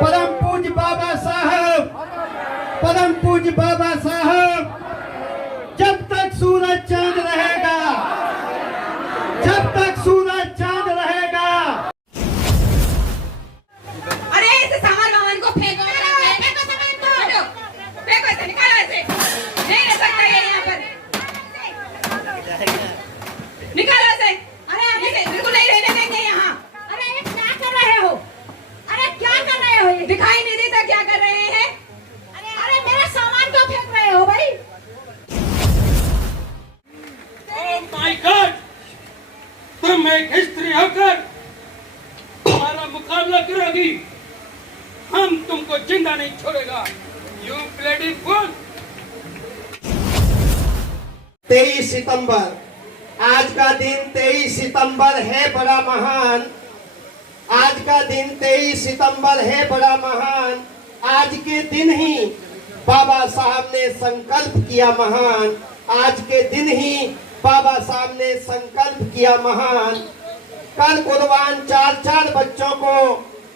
परम पूज्य बाबा साहब, परम पूज्य बाबा साहब, जब तक सूरज चांद रहेगा, जब तक सूरज चांद रहेगा। अरे इस सामान को फेंको, फेंको सामान को, फेंको इसे, निकालो इसे, नहीं रह सकता ये यहाँ पर, निकालो इसे, अरे आप इसे बिल्कुल नहीं रहने देंगे यहाँ। अरे ये क्या कर रहे हो? अरे क्या कर रहे हो? दिखाई नहीं देता क्या कर रहे हैं? अरे मेरा सामान क्यों फेंक रहे हो भाई? Oh my God! तुम एक स्त्री होकर हमारा मुकाबला करोगी, हम तुमको जिंदा नहीं छोड़ेगा। You bloody fool! 23 सितंबर, आज का दिन 23 सितंबर है बड़ा महान। आज का दिन 23 सितंबर है बड़ा महान। आज के दिन ही बाबा साहब ने संकल्प किया महान। आज के दिन ही बाबा साहब ने संकल्प किया महान। कल कुर्बान 4 बच्चों को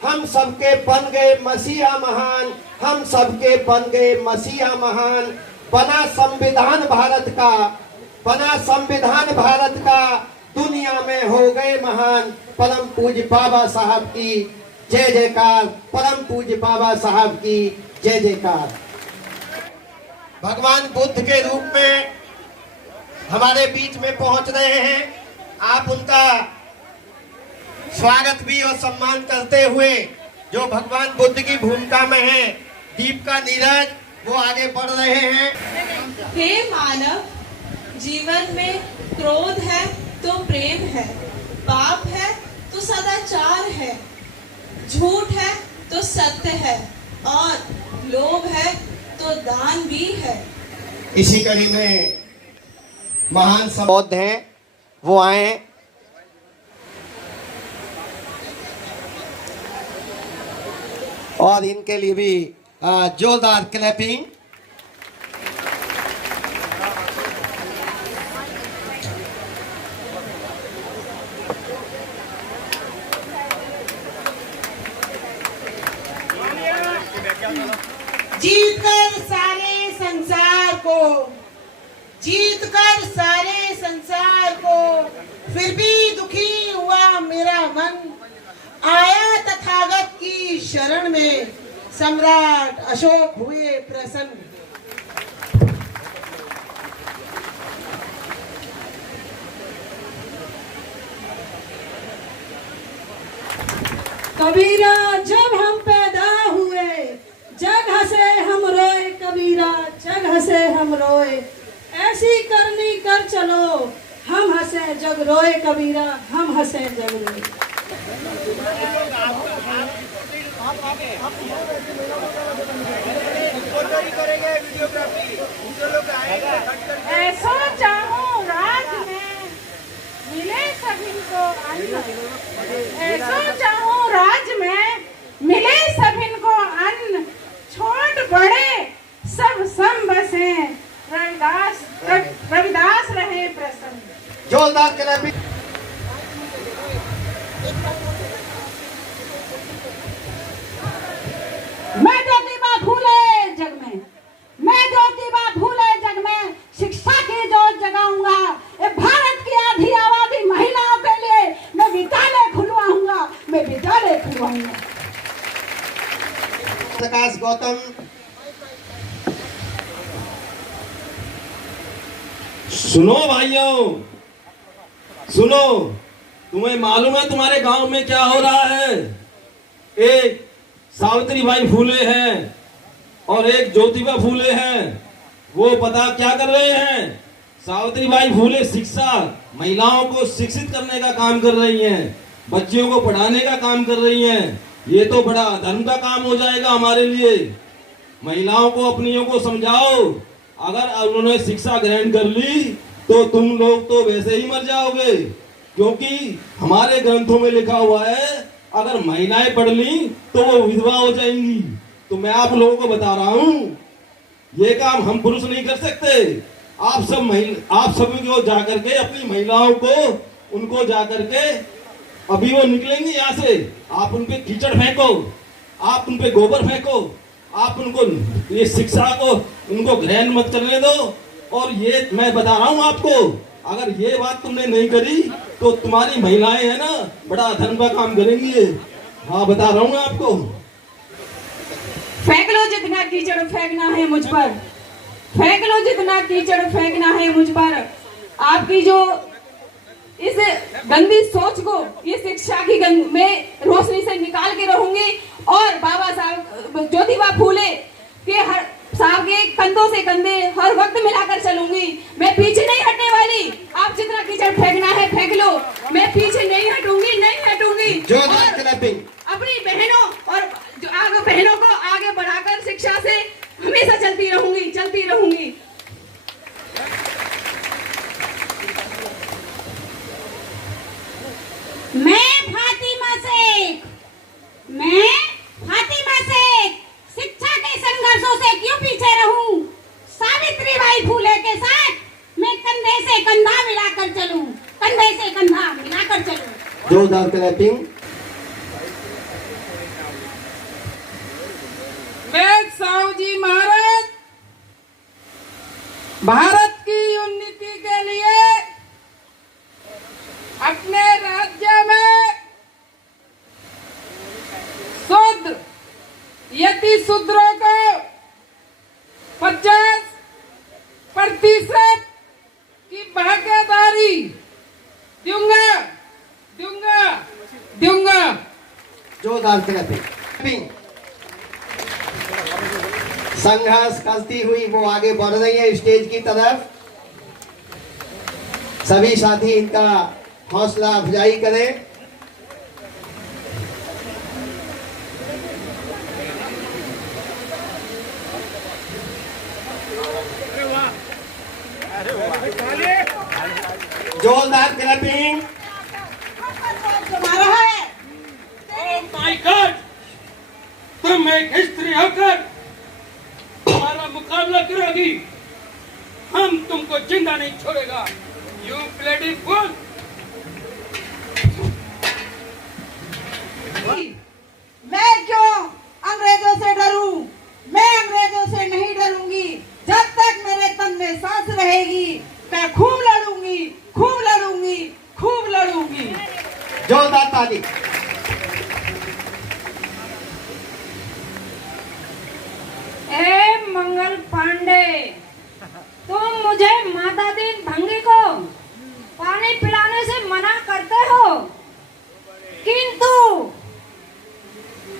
हम सबके बन गए मसीहा महान। हम सबके बन गए मसीहा महान। बना संविधान भारत का, बना संविधान भारत का, दुनिया में हो गए महान। परम पूज्य बाबा साहब की जय जयकार, परम पूज्य बाबा साहब की जय जयकार। भगवान बुद्ध के रूप में हमारे बीच में पहुंच रहे हैं। आप उनका स्वागत भी और सम्मान करते हुए जो भगवान बुद्ध की भूमिका में है, दीप का नीरज, वो आगे बढ़ रहे हैं। हे मानव, जीवन में क्रोध है तो प्रेम है, पाप है तो सदाचार है, झूठ है तो सत्य है, और लोभ है तो दान भी है। इसी कड़ी में महान बौद्ध हैं, वो आए। और इनके लिए भी जोरदार क्लैपिंग। जीत कर सारे संसार को, जीत कर सारे संसार को, फिर भी दुखी हुआ मेरा मन। आया तथागत की शरण में, सम्राट अशोक हुए प्रसन्न। कबीरा जब हम पैदा हुए, जग हंसे हम रोए। कबीरा जग हंसे हम रोए, ऐसी करनी कर चलो, हम हंसे जग रोए। कबीरा हम हंसे जग रोए। ऐसा चाहूं राज में मिले सभी को अन्न, ऐसा चाहूं राज में मिले सभी को अन्न। छोट बड़े सब सम बसे, रविदास रहे प्रसन्न। जोरदार क्लैपिंग। मैं ज्योतिबा फूले जग में, मैं ज्योतिबा फूले जग में, शिक्षा की जोत जगाऊंगा। ये भारत की आधी आबादी महिलाओं के लिए मैं विद्यालय खुलवाऊंगा, मैं विद्यालय खुलवाऊंगा। प्रकाश गौतम। सुनो भाइयों, सुनो, तुम्हें मालूम है तुम्हारे गांव में क्या हो रहा है? एक सावित्रीबाई फूले हैं और एक ज्योतिबा फूले हैं। वो पता क्या कर रहे हैं? सावित्रीबाई फूले शिक्षा, महिलाओं को शिक्षित करने का काम कर रही हैं, बच्चियों को पढ़ाने का काम कर रही हैं। ये तो बड़ा धर्म का काम हो जाएगा हमारे लिए। महिलाओं को, अपनियों को समझाओ, अगर उन्होंने शिक्षा ग्रहण कर ली तो तुम लोग तो वैसे ही मर जाओगे, क्योंकि हमारे ग्रंथों में लिखा हुआ है अगर महिलाएं पढ़ ली तो वो विधवा हो जाएंगी। तो मैं आप लोगों को बता रहा हूँ, ये काम हम पुरुष नहीं कर सकते। आप सभी को जाकर के अपनी महिलाओं को, उनको जाकर के, अभी वो निकलेंगी यहाँ से, आप उन पे कीचड़ फेंको, आप उन पे गोबर फेंको, आप उनको ये शिक्षा को उनको ग्रहण मत करने दो। और ये मैं बता रहा हूँ आपको, अगर ये बात तुमने नहीं करी तो तुम्हारी महिलाएं है ना बड़ा अधर्म का काम करेंगी ये। हाँ बता रहा हूँ मैं आपको। फेंक लो जितना कीचड़ फेंकना है मुझ पर, फेंक लो जितना कीचड़ फेंकना है मुझ पर। आपकी जो इस गंदी सोच को ये शिक्षा की में रोशनी से निकाल के रहूंगी और बाबा साहब ज्योतिबा फूले के हर साहब के कंधों से कंधे हर वक्त मिलाकर चलूंगी। मैं पीछे नहीं हटने वाली। आप जितना कीचड़ फेंकना है फेंक लो, मैं पीछे नहीं हटूंगी, नहीं हटूंगी। जोरदार क्लैपिंग। अपनी बहनों और जो आगे बहनों को आगे बढ़ाकर शिक्षा से हमेशा चलती रहूंगी, चलती रहूंगी। मैं फातिमा शेख शिक्षा के संघर्षों से क्यों पीछे रहूं? सावित्रीबाई फूले के साथ मैं कंधे से कंधा मिलाकर चलूं, कंधे से कंधा मिलाकर चलूं। जोरदार क्लैपिंग। मैं साहू जी महाराज भारत की उन्नति के लिए अपने राज्य में शुद्ध यति शूद्रों को 50% की भागीदारी दूंगा, दूंगा, दूंगा। जोरदार क्लैपिंग। संघर्ष करती हुई वो आगे बढ़ रही है स्टेज की तरफ। सभी साथी इनका हौसला अफजाई करें। जोरदार क्लैपिंग। ओह माय गॉड, तुम एक स्त्री होकर हमारा मुकाबला करोगी, हम तुमको जिंदा नहीं छोड़ेगा। You bloody fool. मैं क्यों अंग्रेजों से डरूं? मैं अंग्रेजों से नहीं डरूंगी। जब तक मेरे तन में सांस रहेगी मैं खूब लड़ूंगी, खूब लड़ूंगी, खूब लड़ूंगी। जोरदार ताली। ए मंगल पांडे, तुम मुझे माता दीन भंगी को पानी पिलाने से मना करते हो, किंतु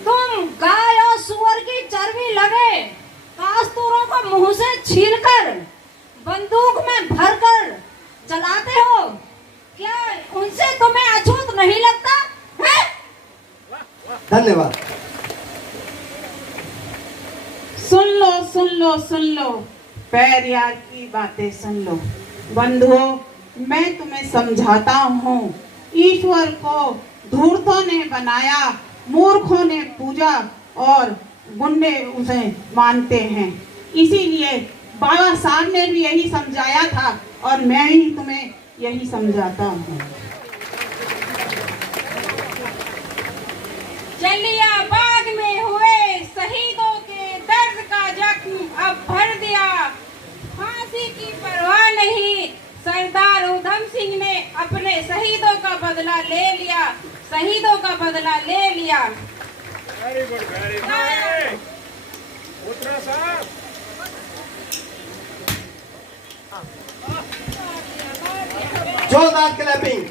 तुम गाय और सुअर की चर्बी लगे कास्तूरों को मुंह से छीलकर बंदूक में भरकर चलाते हो। क्या उनसे तुम्हें अछूत नहीं लगता है? धन्यवाद। सुन लो, सुन लो, सुन लो, पैर यार की बातें सुन लो। बंधुओं, मैं तुम्हें समझाता हूँ, ईश्वर को धूर्तों ने बनाया, मूर्खों ने पूजा और गुंडे उसे मानते हैं। इसीलिए बाबा साहब ने भी यही समझाया था और मैं ही तुम्हें यही समझाता हूँ। चलिया बाग में हुए शहीदों के दर्द का जख्म अब भर दिया। फांसी की परवाह नहीं, सरदार उधम सिंह ने अपने शहीदों का बदला ले लिया, शहीदों का बदला ले लिया। Very good, very good. उतरा साहब। जोरदार क्लैपिंग।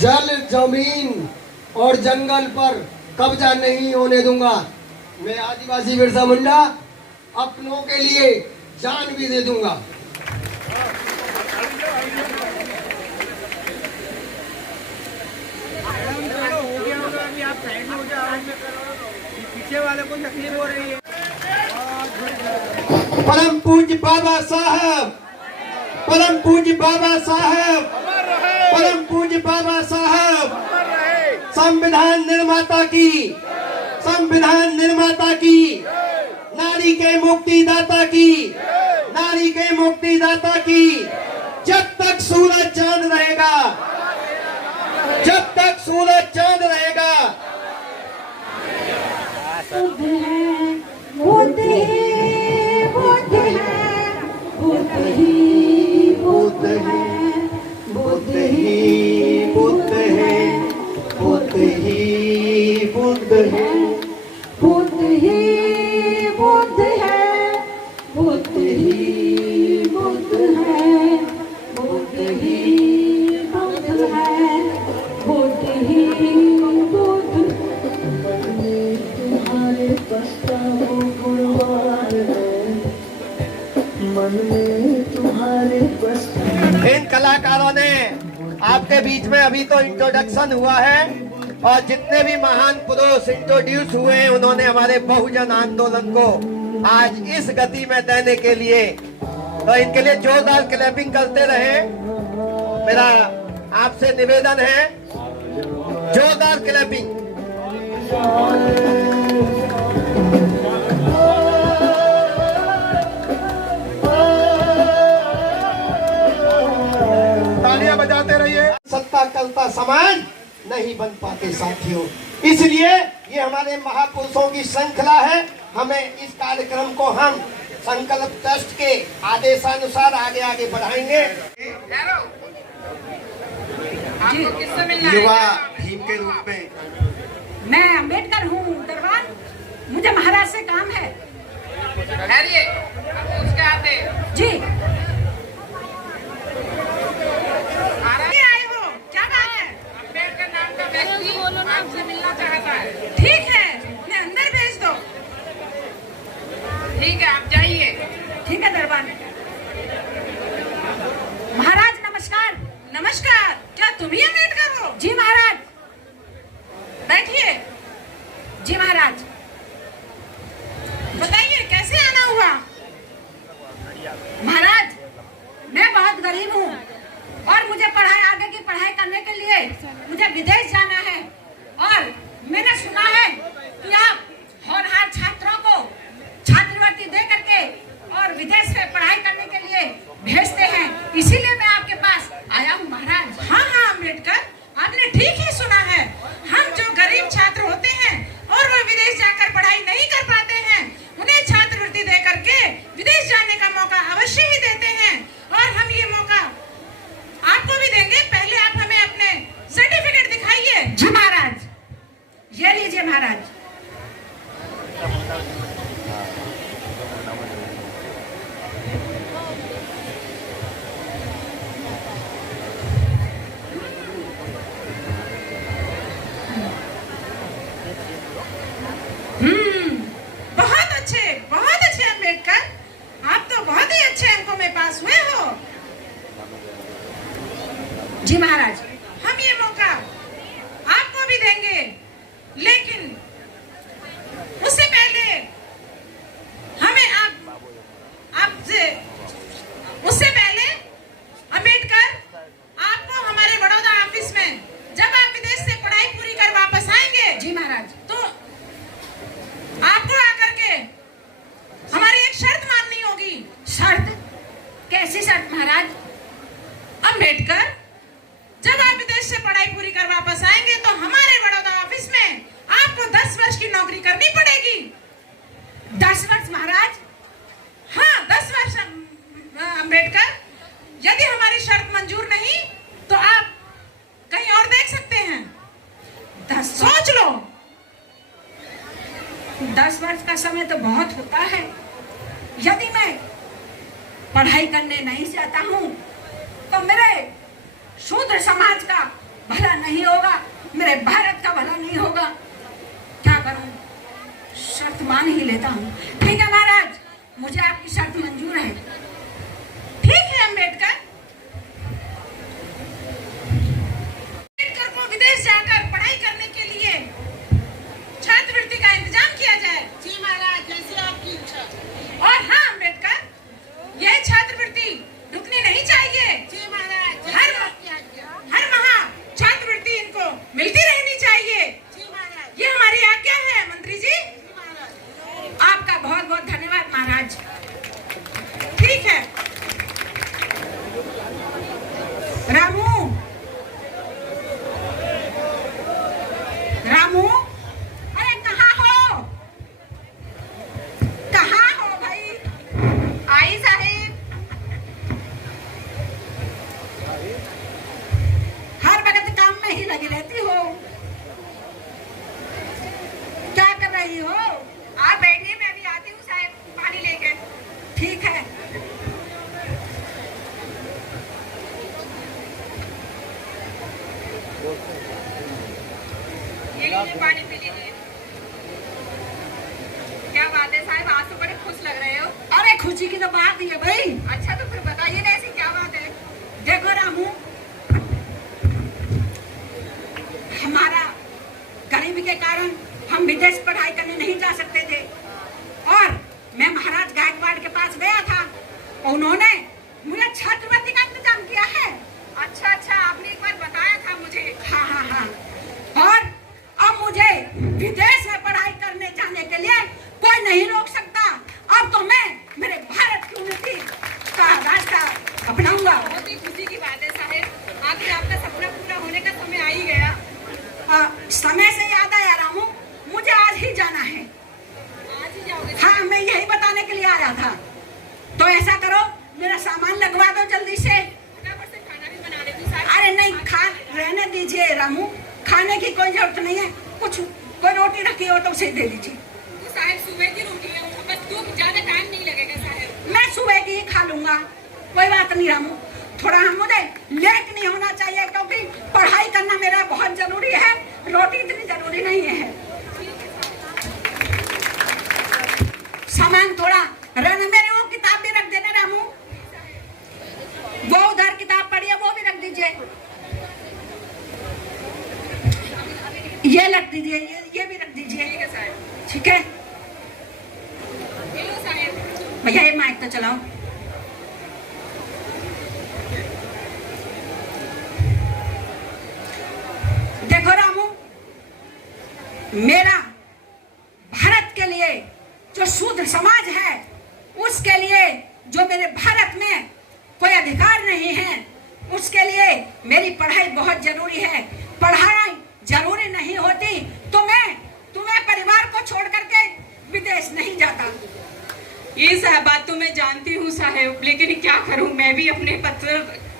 जल, जमीन और जंगल पर कब्जा नहीं होने दूंगा। मैं आदिवासी बिरसा मुंडा अपनों के लिए जान भी दे दूंगा। पीछे वाले को तकलीफ हो रही है। परम पूज्य बाबा साहब, परम पूज्य बाबा साहब, परम पूज्य बाबा साहब, संविधान निर्माता की, संविधान निर्माता की, नारी के मुक्तिदाता की, नारी के मुक्तिदाता की। जब तक सूरज चांद रहेगा, जब तक सूरज चांद रहेगा, बुद्ध है, बुद्ध ही बुद्ध है, बुद्ध ही बुद्ध है, बुद्ध ही बुद्ध है, बुद्ध ही बुद्ध है, बुद्ध ही बुद्ध है, बुद्ध ही बुद्ध है, बुद्ध ही बुद्ध है, बुद्ध ही बुद्ध। तुम्हारे पछताओ गुणवान है, मन में तुम्हारे पछताओ। इन कलाकारों ने आपके बीच में अभी तो इंट्रोडक्शन हुआ है और जितने भी महान पुरुष इंट्रोड्यूस हुए हैं उन्होंने हमारे बहुजन आंदोलन को आज इस गति में देने के लिए, तो इनके लिए जोरदार क्लैपिंग करते रहे। मेरा आपसे निवेदन है, जोरदार क्लैपिंग। तालियां बजाते रहिए। सत्ता करता समाज नहीं बन पाते साथियों, इसलिए ये हमारे महापुरुषों की श्रृंखला है। हमें इस कार्यक्रम को हम संकल्प ट्रस्ट के आदेशानुसार आगे आगे बढ़ाएंगे। युवा भीम के रूप में मैं अम्बेडकर हूँ दरबार, मुझे महाराज से काम है। उसके आते जी आए हो, क्या बात है? अम्बेडकर नाम का व्यक्ति आपसे मिलना चाहता है। ठीक है, उन्हें अंदर भेज दो। ठीक है, आप जाइए। ठीक है दरबार। महाराज नमस्कार। नमस्कार, क्या तुम ही अम्बेडकर हो? जी महाराज। बैठिए। जी महाराज, बताइए कैसे आना हुआ? महाराज, मैं बहुत गरीब हूँ और मुझे आगे की पढ़ाई करने के लिए मुझे विदेश जाना है, और मैंने सुना है कि आप होनहार छात्रों को छात्रवृत्ति दे करके और विदेश में पढ़ाई करने के लिए भेजते हैं, इसीलिए मैं आपके पास आया हूँ महाराज। हाँ हाँ अम्बेडकर, आपने ठीक ही सुना है। हम जो गरीब छात्र होते हैं और वो विदेश जाकर पढ़ाई नहीं कर पाते हैं, उन्हें छात्रवृत्ति दे करके विदेश जाने का मौका अवश्य ही देते हैं, और हम ये मौका आपको भी देंगे। पहले आप हमें अपने सर्टिफिकेट दिखाइए। जी महाराज, ये लीजिए महाराज। बहुत अच्छे अम्बेडकर, आप तो बहुत ही अच्छे अंकों में पास हुए हो। जी महाराज, हम ये मौका आपको भी देंगे, लेकिन उससे पहले हमें उससे पहले अम्बेडकर, आपको हमारे बड़ौदा ऑफिस में जब आप विदेश से पढ़ाई पूरी कर वापस आएंगे, जी महाराज, तो आपको आकर के हमारी एक शर्त माननी होगी। शर्त? कैसी शर्त महाराज? अम्बेडकर, जब आप विदेश से पढ़ाई पूरी कर वापस आएंगे तो हमारे बड़ौदा ऑफिस में आपको 10 वर्ष की नौकरी करनी पड़ेगी। 10 वर्ष महाराज? हाँ 10 वर्ष अम्बेडकर। यदि हमारी शर्त मंजूर नहीं तो आप कहीं और देख सकते हैं। 10 सोच लो। 10 वर्ष का समय तो बहुत होता है। यदि मैं पढ़ाई करने नहीं जाता हूँ तो मेरे शूद्र समाज का भला नहीं होगा, मेरे भारत का भला नहीं होगा। क्या करूँ? शर्त मान ही लेता हूँ। ठीक है महाराज, मुझे आपकी शर्त मंजूर है। ठीक है अम्बेडकर। अम्बेडकर को विदेश जाकर पढ़ाई करने के लिए छात्रवृत्ति का इंतजाम किया जाए। जी महाराज, जैसे आपकी इच्छा। और हाँ अम्बेडकर, यह छात्रवृत्ति रुकनी नहीं चाहिए। जी महाराज, हर माह छात्रवृत्ति इनको मिलती रहनी चाहिए। जी महाराज, ये हमारी आज्ञा है मंत्री जी। आपका बहुत बहुत धन्यवाद महाराज। ठीक खुशी की तो बात ही है भाई। अच्छा तो फिर बताइए ना ऐसी क्या बात है? देखो रामू, हमारा गरीबी के कारण हम विदेश पढ़ाई करने नहीं जा सकते थे और मैं महाराज गायकवाड़ के पास गया था, उन्होंने मुझे छात्रवृत्ति का इंतजाम किया है। अच्छा अच्छा, आपने एक बार बताया था मुझे। हाँ हाँ हाँ। और अब मुझे विदेश में पढ़ाई करने जाने के लिए कोई नहीं रोक सकता। अब तो मैं मेरे भारत की उन्नति का रास्ता अपनाऊंगा। बहुत ही खुशी की बात है साहेब, आखिर आपका सपना पूरा होने का समय आ ही गया। समय से याद आया रामू, मुझे आज ही जाना है। आज ही जाओगे? हाँ, मैं यही बताने के लिए आया था। तो ऐसा करो, मेरा सामान लगवा दो जल्दी से। फटाफट से खाना भी बना लेती साहब। अरे नहीं, रहने दीजिए रामू, खाने की कोई जरूरत नहीं है। कुछ कोई रोटी रखी हो तो उसे दे दीजिए। तो साहब सुबह की रोटी है, बस तो ज्यादा टाइम नहीं लगेगा साहब। मैं सुबह की ही खा लूंगा, कोई बात नहीं रामू। थोड़ा मुझे लेट नहीं होना चाहिए क्योंकि पढ़ाई करना मेरा बहुत जरूरी है, रोटी इतनी जरूरी नहीं है। सामान थोड़ा रहने, मेरे वो किताब भी रख देना रामू, वो उधर किताब पढ़ी है वो भी रख दीजिए। ये रख दीजिए, ये भी रख दीजिए। ठीक है साहब। ठीक है हेलो साहब। भैया, ये माइक तो चलाओ। देखो रामू, मेरा भारत के लिए जो शूद्र समाज है उसके लिए जो मेरे भारत में कोई अधिकार नहीं है, उसके लिए मेरी पढ़ाई बहुत जरूरी है। पढ़ाई जरूरी नहीं होती तो मैं तुम्हें परिवार को छोड़ करके विदेश नहीं जाता। ये साहब बात तो मैं जानती हूँ साहब, लेकिन क्या करूँ, मैं भी अपने पत्र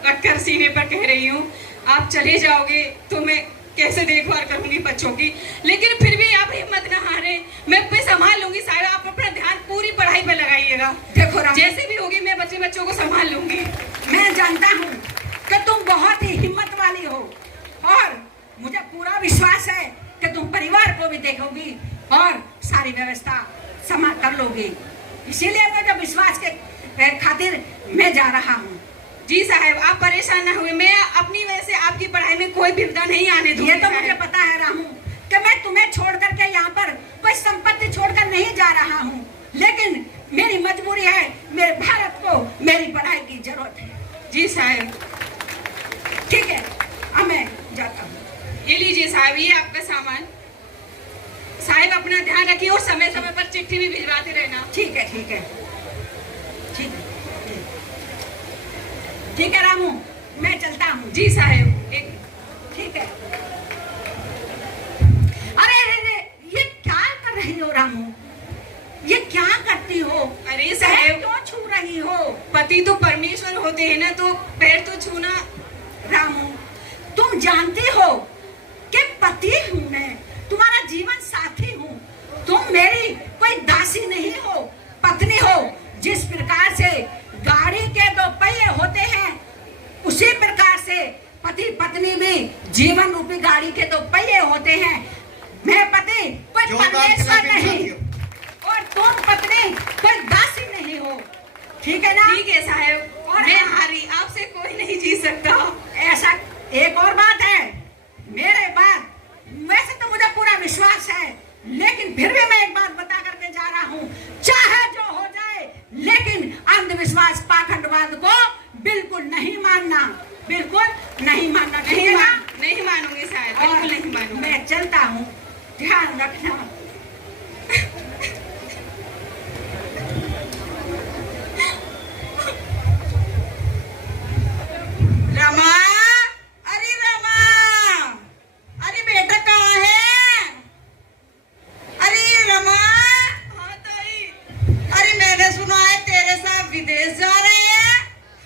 रखकर सीने पर कह रही हूँ। आप चले जाओगे तो मैं कैसे देखभाल करूंगी बच्चों की, लेकिन फिर भी आप हिम्मत न हारे, मैं पे संभाल लूंगी साहब। आप अपना ध्यान पूरी पढ़ाई पर लगाइएगा। देखो राम, जैसे भी होगी मैं बच्चों को संभाल लूंगी। मैं जानता हूँ कि तुम बहुत ही हिम्मत वाली हो और मुझे पूरा विश्वास है कि तुम परिवार को भी देखोगी और सारी व्यवस्था समा कर लोगी। इसीलिए मैं जब विश्वास के खातिर मैं जा रहा हूँ। जी साहब, आप परेशान ना हुए, मैं अपनी वजह से आपकी पढ़ाई में कोई विघ्न नहीं आने दूंगी। ये तो मुझे पता है रामू कि मैं तुम्हें छोड़ करके यहाँ पर कोई संपत्ति छोड़कर नहीं जा रहा हूँ, लेकिन मेरी मजबूरी है, मेरे भारत को मेरी पढ़ाई की जरूरत है। जी साहब। ठीक है, अब मैं जाता हूँ। ये लीजिए साहब, ये आपका सामान। साहब अपना ध्यान रखिए और समय समय पर चिट्ठी भी भिजवाते रहना। ठीक है ठीक है ठीक है ठीक है रामू, मैं चलता हूँ। जी साहब। एक ठीक है। अरे अरे, ये क्या कर रही हो रामू, ये क्या करती हो? अरे पैर साहब, क्यों छू रही हो? पति तो परमेश्वर होते हैं ना, तो पैर तो छूना। रामू, तुम जानती हो कि पति हूँ मैं, तुम्हारा जीवन साथी हूँ। तुम मेरी कोई दासी नहीं हो, पत्नी हो। जिस प्रकार से गाड़ी के दो पहिए होते हैं, उसी प्रकार से पति पत्नी भी जीवन रूपी गाड़ी के दो पहिए होते हैं। मैं पति कोई परमेश्वर नहीं और तुम पत्नी कोई दासी नहीं हो। ठीक है ना? ठीक है साहब, और मैं हारी, आपसे कोई नहीं जीत सकता। ऐसा एक और बात है, मेरे बाद वैसे तो मुझे पूरा विश्वास है, लेकिन फिर भी मैं एक बात बता करके जा रहा हूँ, चाहे जो हो जाए, लेकिन अंधविश्वास पाखंडवाद को बिल्कुल नहीं मानना, बिल्कुल नहीं मानना। नहीं मानूंगी साहब, बिल्कुल नहीं मानूंगी। मैं चलता हूँ, ध्यान रखना। रमा, अरे रमा, अरे बेटा कहाँ है? अरे रमा, हाँ ताई। अरे मैंने सुना है तेरे साथ विदेश जा रहे हैं।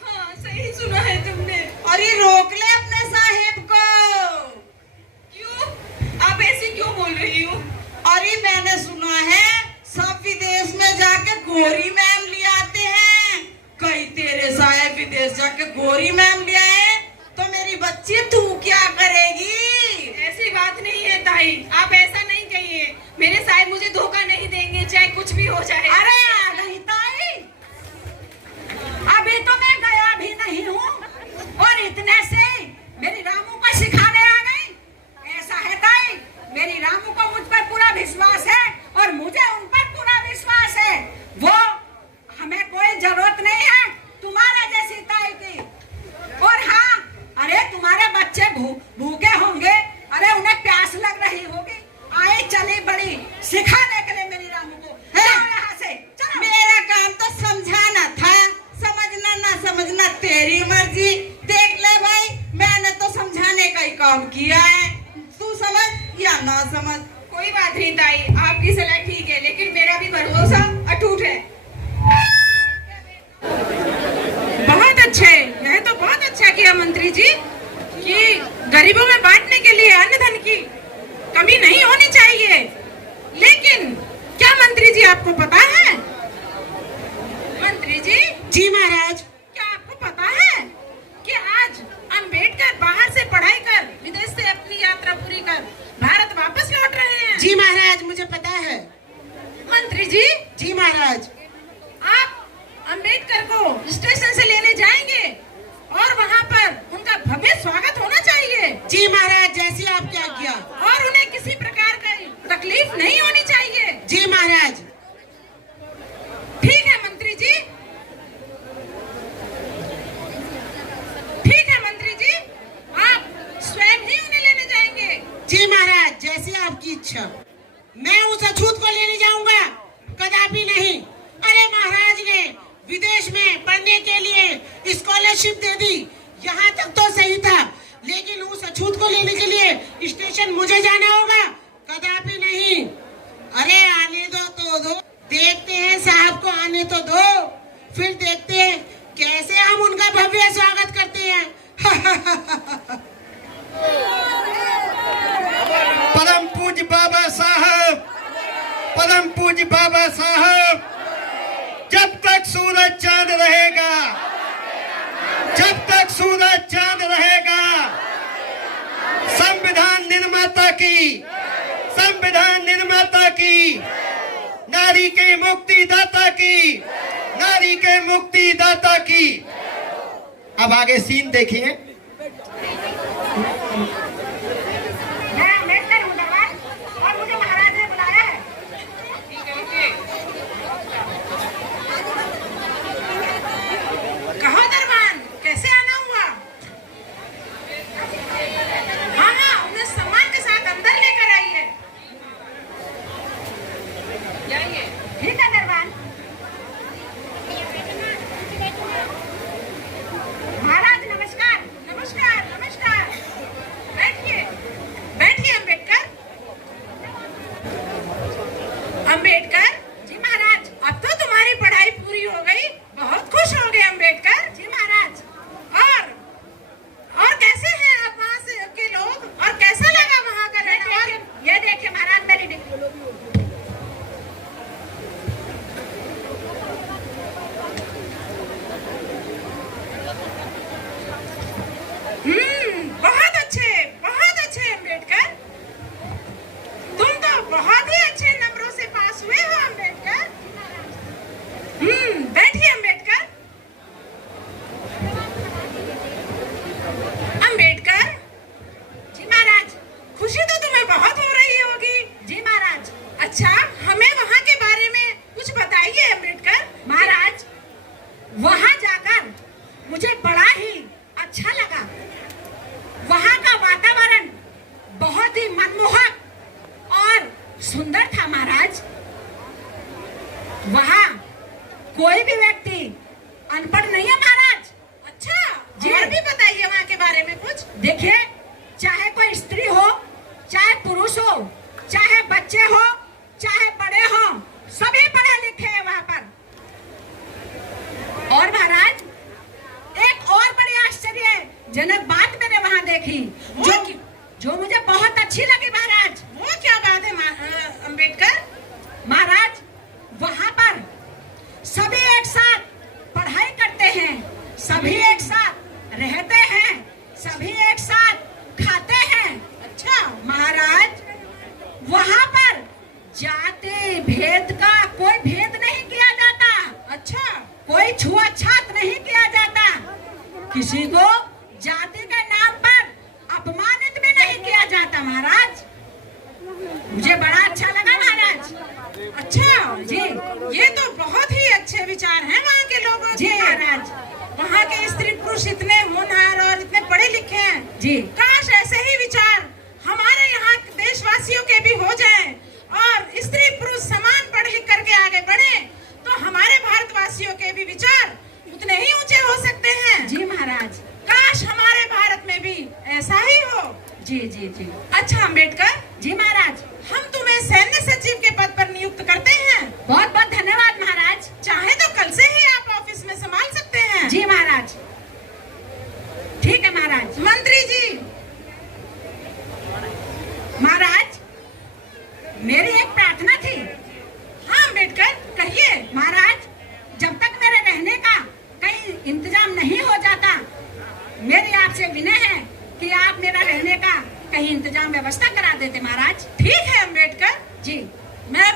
हाँ सही सुना है तुमने। अरे रोक ले अपने साहेब को। क्यों? आप ऐसे क्यों बोल रही हो? अरे मैंने सुना है सब विदेश में जाके गोरी मैम ले आते हैं। कहीं तेरे साहेब विदेश जाके गोरी मैम ले आए तो मेरी बच्ची तू क्या करेगी? ऐसी बात नहीं है ताई, आप ऐसा नहीं कहिए। मेरे साहब मुझे धोखा नहीं देंगे, चाहे कुछ भी हो जाए। अरे आ गई ताई, आई, आपकी सलाह ठीक है, लेकिन मेरा भी भरोसा अटूट है। बहुत अच्छे, यह तो बहुत अच्छा किया मंत्री जी कि गरीबों में बांटने के लिए अन्न धन की कमी नहीं होनी चाहिए। लेकिन क्या मंत्री जी आपको पता है, मंत्री जी? जी महाराज। क्या आपको पता है कि आज अंबेडकर बाहर से पढ़ाई कर, विदेश से अपनी यात्रा पूरी कर भारत वापस लौट रहे हैं? जी महाराज, मुझे पता है। मंत्री जी? जी महाराज। आप अंबेडकर को स्टेशन से लेने जाएंगे और वहाँ पर उनका भव्य स्वागत होना चाहिए। जी महाराज, जैसी आपकी आज्ञा। और उन्हें किसी प्रकार की तकलीफ नहीं होनी चाहिए। जी महाराज। ठीक है मंत्री जी, ठीक है मंत्री जी, आप स्वयं ही उन्हें लेने जाएंगे। जी महाराज, जैसी आपकी इच्छा। मैं उस अछूत को लेने जाऊंगा? कदापि नहीं। अरे महाराज ने विदेश में पढ़ने के लिए स्कॉलरशिप दे दी, यहाँ तक तो सही था, लेकिन उस अछूत को लेने के लिए स्टेशन मुझे जाना होगा? कदापि नहीं। अरे आने दो तो दो, देखते हैं साहब को आने तो दो, फिर देखते हैं कैसे हम उनका भव्य स्वागत करते हैं। परम पूज्य बाबा साहब, परम पूज्य बाबा साहब, जब तक सूरज चांद रहेगा, जब तक सूरज चांद रहेगा, संविधान निर्माता की, संविधान निर्माता की, नारी के मुक्तिदाता की, नारी के मुक्तिदाता की। अब आगे सीन देखिए। मैं अम्बेडकर हूँ दरबार, और मुझे महाराज ने बुलाया है। कहो दरबान, कैसे आना हुआ? हाँ हाँ, उन्हें सम्मान के साथ अंदर लेकर आइए। ठीक है दरबार। महाराज नमस्कार। नमस्कार नमस्कार, बैठिए बैठिए अम्बेडकर। अम्बेडकर जी महाराज, अब तो तुम्हारी पढ़ाई पूरी हो गई, बहुत खुश हो गए अम्बेडकर। जी महाराज। और कैसे हैं आप वहाँ से के लोग, और कैसा लगा वहाँ का रहना? ये देखिए महाराज मेरी डिग्री। बहुत अच्छे अम्बेडकर, तुम तो बहुत ही अच्छे नंबरों से पास हुए हो अम्बेडकर। बैठिए अम्बेडकर। अम्बेडकर जी महाराज, खुशी तो तुम्हें बहुत हो रही होगी। जी महाराज। अच्छा, हमें वहाँ के बारे में कुछ बताइए अम्बेडकर। महाराज, वहाँ जाकर मुझे बड़ा ही अच्छा लगा। वहाँ का वातावरण बहुत ही मनमोहक और सुंदर था महाराज। वहाँ कोई भी व्यक्ति अनपढ़ नहीं है महाराज। अच्छा, जी। और भी बताइए वहाँ के बारे में कुछ। देखिए, चाहे कोई स्त्री हो, चाहे पुरुष हो, चाहे बच्चे हो, चाहे बड़े हो, सभी पढ़े लिखे हैं वहाँ पर। और महाराज, एक और बड़ी आश्चर्यजनक बात मैंने वहाँ देखी, जो मुझे बहुत अच्छी लगी महाराज। वो क्या बात है अम्बेडकर? महाराज, वहाँ पर सभी एक साथ पढ़ाई करते हैं, सभी एक साथ रहते हैं, सभी एक साथ खाते हैं। अच्छा महाराज, वहाँ पर जाति भेद का कोई भेद नहीं किया जाता। अच्छा, कोई छुआछूत नहीं किया जाता, किसी को जाति के नाम पर अपमानित भी नहीं किया जाता महाराज। मुझे बड़ा अच्छा लगा महाराज। अच्छा जी, ये तो बहुत ही अच्छे विचार हैं वहाँ के लोगों जी के। महाराज। वहाँ के स्त्री पुरुष इतने होनहार और इतने पढ़े लिखे हैं। जी। काश ऐसे ही विचार हमारे यहाँ देशवासियों के भी हो जाएं और स्त्री पुरुष समान पढ़ लिख करके आगे बढ़े, तो हमारे भारतवासियों के भी विचार उतने ही ऊंचे हो सकते हैं। जी महाराज। काश हमारे भारत में भी ऐसा ही हो। जी जी जी। अच्छा अम्बेडकर जी महाराज। हम तुम्हें सैन्य से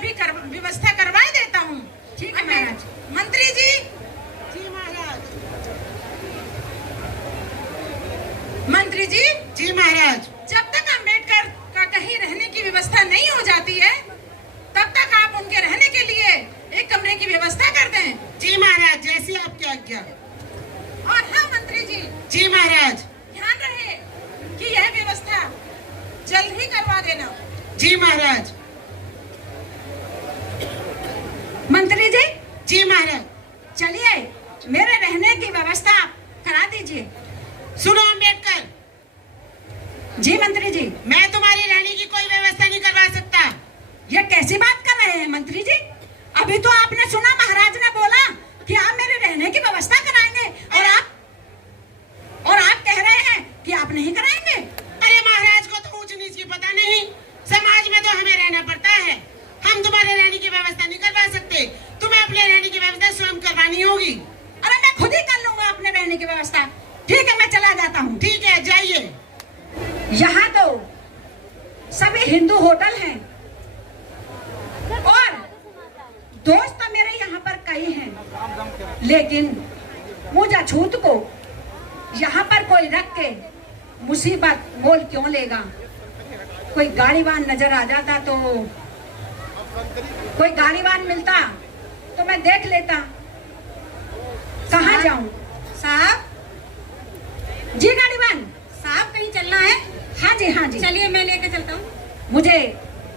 अभी व्यवस्था करवा देता हूँ। ठीक है महाराज। मंत्री जी। जी महाराज। मंत्री जी। जी महाराज। जब तक अम्बेडकर का कहीं रहने की व्यवस्था नहीं हो जाती है तब तक आप उनके रहने के लिए एक कमरे की व्यवस्था कर दें। जी महाराज, जैसी आपकी आज्ञा। और हाँ मंत्री जी। जी महाराज। ध्यान रहे कि यह व्यवस्था जल्द ही करवा देना। जी महाराज। मंत्री जी। जी महाराज। चलिए मेरे रहने की व्यवस्था करा दीजिए। सुनो अम्बेडकर। जी मंत्री जी। मैं तुम्हारी रहने की कोई व्यवस्था नहीं करवा सकता। ये कैसी बात कर रहे हैं मंत्री जी? अभी तो आपने सुना महाराज ने बोला कि आप मेरे रहने की व्यवस्था कराएंगे और आप कह रहे हैं कि आप नहीं कराएंगे। अरे महाराज को तो ऊंच नीच की पता नहीं, समाज में तो हमें रहना पड़ता है। हम तुम्हारे रहने की व्यवस्था नहीं करवा सकते, तुम्हें अपने रहने की व्यवस्था स्वयं करवानी होगी। अरे मैं खुद ही कर लूंगा अपने रहने की व्यवस्था। ठीक है मैं चला जाता हूँ। ठीक है जाइए। यहाँ तो सभी हिंदू होटल हैं और दोस्त तो मेरे यहाँ पर कई हैं, लेकिन मुझे छूत को यहाँ पर कोई रख के मुसीबत मोल क्यों लेगा? कोई गाड़ीवान नजर आ जाता तो कोई गाड़ीवान मिलता तो मैं देख लेता। कहाँ जाऊं? साहब। जी गाड़ीवान साहब कहीं चलना है? हाँ जी हाँ जी। चलिए मैं लेके चलता हूँ। मुझे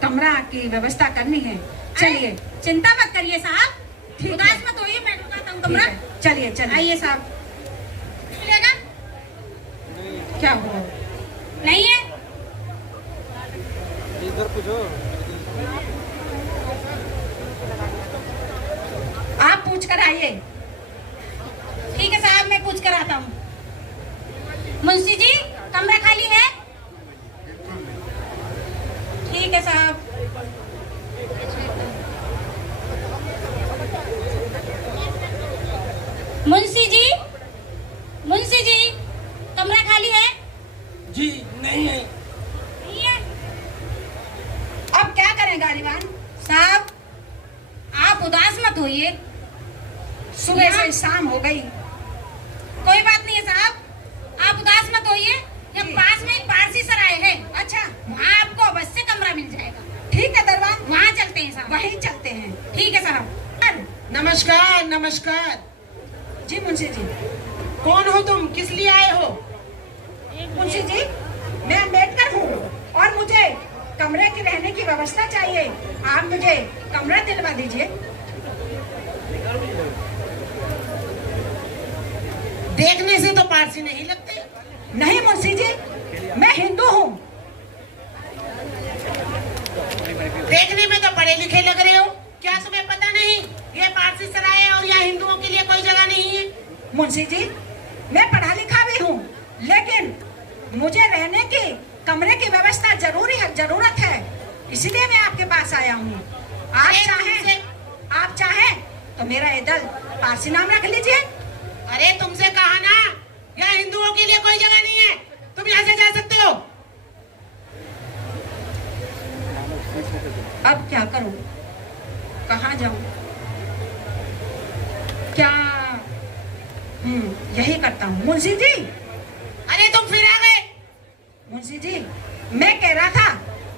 कमरा की व्यवस्था करनी है। चलिए। चिंता मत करिए साहब, ठीक उदास है। मत होइए, मैं ढुकाता हूँ कमरा। चलिए चलिए। आइए साहब। मिलेगा? क्या हुआ? नहीं है? आप पूछ कर आइए। ठीक है साहब मैं पूछ कर आता हूँ। मुंशी जी कमरा खाली है? ठीक है साहब। मुंशी जी, मुंशी जी कमरा खाली है? जी नहीं है। नहीं है? अब क्या करें गाड़ीवान? साहब आप उदास मत होइए, सुबह से शाम हो गई। कोई बात नहीं है साहब, आप उदास मत होइए। ये जी। पास में एक पारसी सराय है, अच्छा वहाँ आपको अवश्य कमरा मिल जाएगा। ठीक है दरबार, वहाँ चलते हैं साहब। वहीं चलते हैं। ठीक है साहब। नमस्कार नमस्कार। जी मुंशी जी। कौन हो तुम, किस लिए आए हो? मुंशी जी मैं अम्बेडकर हूँ और मुझे कमरे की रहने की व्यवस्था चाहिए। आप मुझे कमरा दिलवा दीजिए। देखने से तो पारसी नहीं लगते। नहीं मुंशी जी मैं हिंदू हूँ। देखने में तो पढ़े लिखे लग रहे हो, क्या तुम्हें पता नहीं ये पारसी सराय है और यहाँ हिंदुओं के लिए कोई जगह नहीं है? मुंशी जी मैं पढ़ा लिखा भी हूँ, लेकिन मुझे रहने की कमरे की व्यवस्था जरूरत है, इसलिए मैं आपके पास आया हूँ। आप चाहें तो मेरा ये दल पारसी नाम रख लीजिए। अरे तुमसे कहा ना यहाँ हिंदुओं के लिए कोई जगह नहीं है, तुम यहाँ से जा सकते हो। अब क्या करूं? कहाँ जाऊं? क्या यही करता हूँ। मुंशी जी। अरे तुम फिर आ गए। मुंशी जी मैं कह रहा था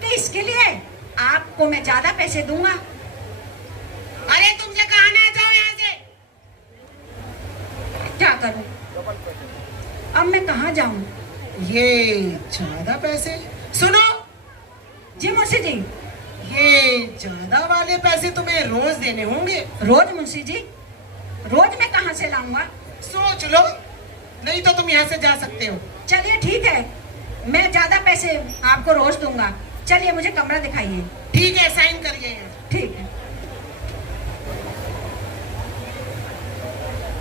कि इसके लिए आपको मैं ज्यादा पैसे दूंगा। अरे तुमसे कहा ना जाओ यहाँ से। क्या करूं? अब मैं कहाँ जाऊं? ये ज्यादा पैसे। सुनो जी मुंशी जी। ये ज्यादा वाले पैसे तुम्हें रोज देने होंगे। रोज मुंशी जी? रोज मैं कहाँ से लाऊंगा? सोच लो, नहीं तो तुम यहाँ से जा सकते हो। चलिए ठीक है, मैं ज्यादा पैसे आपको रोज दूंगा। चलिए मुझे कमरा दिखाइए। ठीक है साइन करिए यहाँ। ठीक है।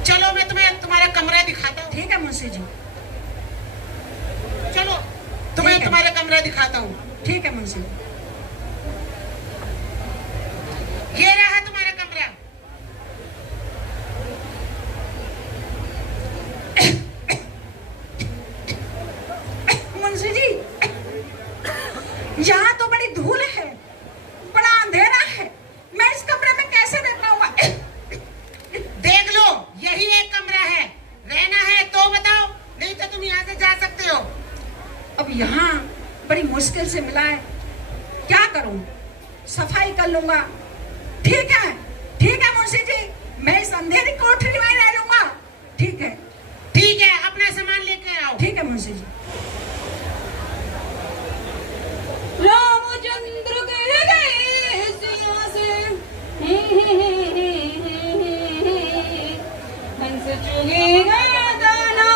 चलो मैं तुम्हें तुम्हारा कमरा दिखाता हूँ। ठीक है मुंशी जी। चलो तुम्हें ठीक है। तुम्हारा कमरा दिखाता हूँ। ठीक है मुंशी जी। ये रहा तुम्हारा कमरा। मुंशी जी यहाँ तो बड़ी धूल है, बड़ा अंधेरा है, लूंगा। ठीक है मुंशी जी, मैं इस अंधेरी कोठरी में रह लूंगा। ठीक है अपना सामान लेके आओ। ठीक है मुंशी जी। रामचंद्र कह गए सिया से हंस चुगेगा दाना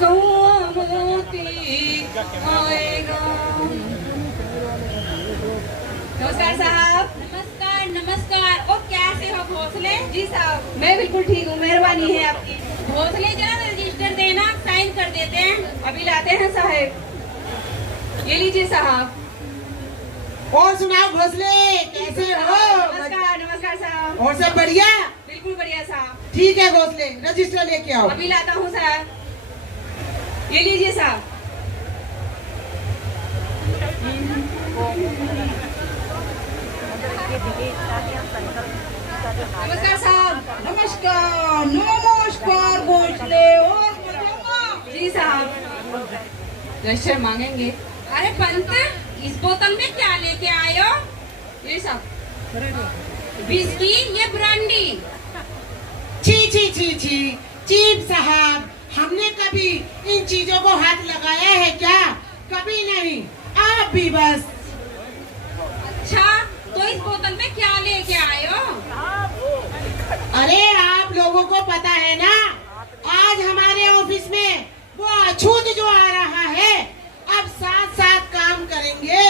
कौआ मोती आएगा। नमस्कार साहब। नमस्कार। और कैसे हो भोसले? जी साहब, मैं बिल्कुल ठीक हूँ, मेहरबानी है आपकी। भोसले जरा रजिस्टर देना, साइन कर देते हैं। अभी लाते हैं साहब। ये लीजिए साहब। और सुनाओ भोसले, कैसे हो? नमस्कार साहब। और सब बढ़िया? बिल्कुल बढ़िया साहब। ठीक है भोसले, रजिस्टर लेके आओ। अभी लाता हूँ साहब। ये लीजिए साहब। नमस्कार साहब। नमस्कार भोसले। और मजेमा? जी साहब। रजिस्टर मांगेंगे। अरे पंत, इस बोतल में क्या लेके आए हो? ये साहब। विस्की या ब्रांडी? छी चीफ साहब, हमने कभी इन चीजों को हाथ लगाया है क्या? कभी नहीं, आप भी बस। अच्छा, तो इस बोतल में क्या लेके आए हो? अरे आप लोगों को पता है ना, आज हमारे ऑफिस में वो अछूत जो आ रहा है, अब साथ साथ काम करेंगे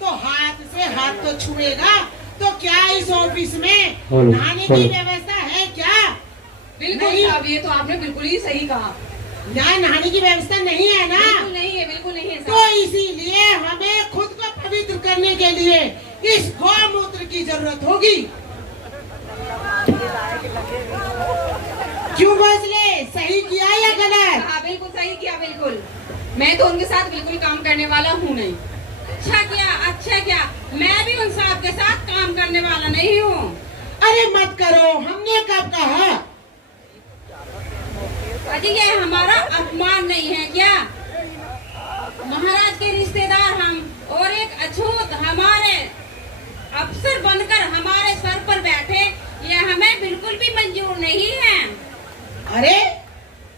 तो हाथ से हाथ तो छुएगा। तो क्या इस ऑफिस में नहाने की व्यवस्था है क्या? बिल्कुल नहीं। साहब, ये तो आपने बिल्कुल ही सही कहा। यहाँ नहाने की व्यवस्था नहीं है ना? बिल्कुल नहीं है, बिल्कुल नहीं है तो साहब। इसीलिए हमें खुद को पवित्र करने के लिए इस गौमूत्र की जरूरत होगी। क्यों भोसले, सही किया या गलत? हाँ बिल्कुल सही किया, बिल्कुल। मैं तो उनके साथ बिल्कुल काम करने वाला हूँ नहीं। अच्छा क्या, मैं भी उन साहब के साथ काम करने वाला नहीं हूँ। अरे मत करो, हमने कब कहा? अजी ये हमारा अपमान नहीं है क्या? महाराज के रिश्तेदार हम, और एक अछूत हमारे अफसर बनकर हमारे सर पर बैठे, ये हमें बिल्कुल भी मंजूर नहीं है। अरे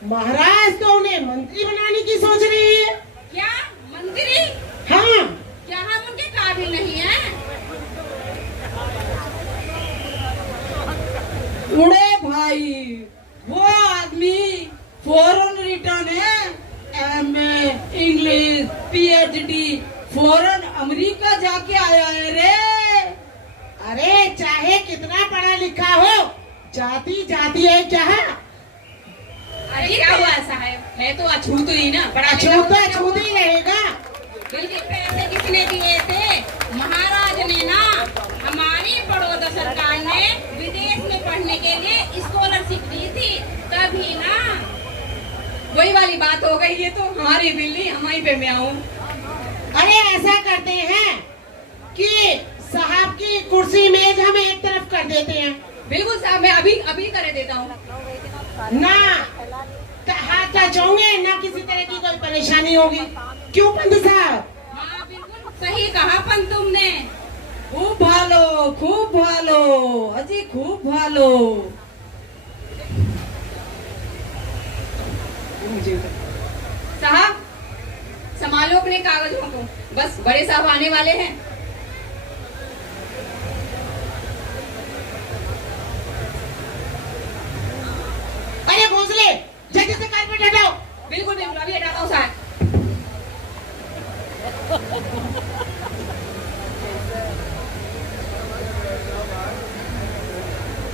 महाराज तो उन्हें मंत्री बनाने की सोच रही है। क्या मंत्री? हाँ। क्या हम उनके काबिल नहीं हैं? उड़े भाई, वो आदमी फॉरेन रिटर्न है। MA English PhD foreign America जाके आया है रे। अरे चाहे कितना पढ़ा लिखा हो, जाति जाति है क्या? अरे क्या हुआ साहब, है तो अछूत ही ना। अछूत ही रहेगा। बिल्कुल। पैसे किसने दिए थे? महाराज ने ना। हमारी बड़ौदा सरकार ने विदेश में पढ़ने के लिए स्कॉलरशिप दी थी, तभी ना। वही वाली बात हो गई, ये तो हमारी बिल्ली हमारी पे मैं आऊँ। अरे ऐसा करते हैं कि साहब की कुर्सी मेज हम एक तरफ कर देते हैं। बिल्कुल साहब, मैं अभी कर देता हूँ। ना हाथ चाहोगे ना, किसी तरह की कोई परेशानी होगी। क्यों पंत साहब? हाँ बिल्कुल सही कहा पंत तुमने। खूब भालो अजी, खूब भालो। साहब संभालो अपने कागजों को, बस बड़े साहब आने वाले हैं। अरे भोसले, जल्दी से कारपेट हटाओ। बिल्कुल अभी हटाता हूँ साहब।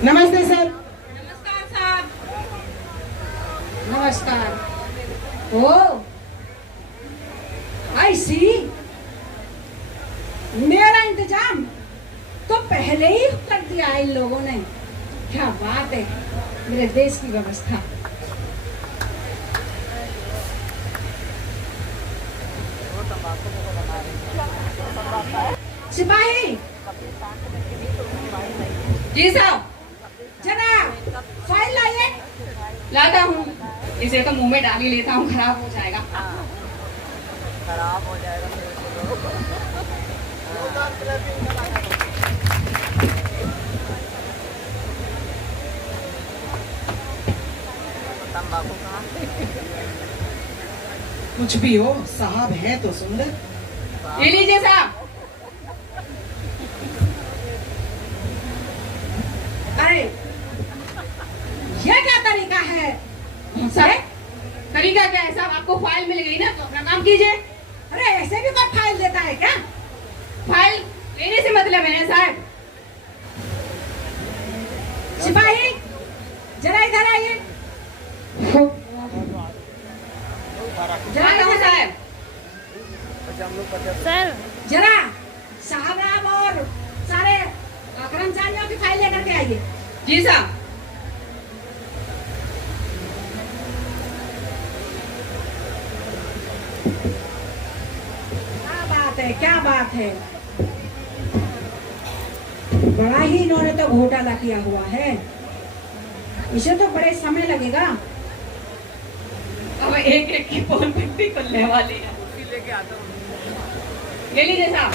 नमस्ते सर। नमस्कार साहब। नमस्कार। ओ आई सी, मेरा इंतजाम तो पहले ही कर दिया इन लोगों ने। क्या बात है, मेरे देश की व्यवस्था। सिपाही जी साहब, जरा फाइल लाइए। लाता हूँ। इसे तो मुंह में डाल ही लेता हूँ, खराब हो जाएगा। कुछ भी हो, साहब है तो सुंदर। ये लीजिए साहब। अरे ये क्या तरीका है साहब तरीका क्या है साहब? आपको फाइल मिल गई ना तो अपना काम कीजिए। अरे ऐसे भी कोई फाइल देता है क्या? फाइल लेने से मतलब है ना साहब। सिपाही जरा इधर आइए। जरा इधर साहब जरा साहब और सारे कर्मचारियों की फाइल लेकर के आइए। जी साहब। क्या बात है, बड़ा ही इन्होंने तो घोटाला किया हुआ है। इसे तो बड़े समय लगेगा। अब एक एक की पोल पिट्टी खुलने वाली है। ये लीजिए साहब।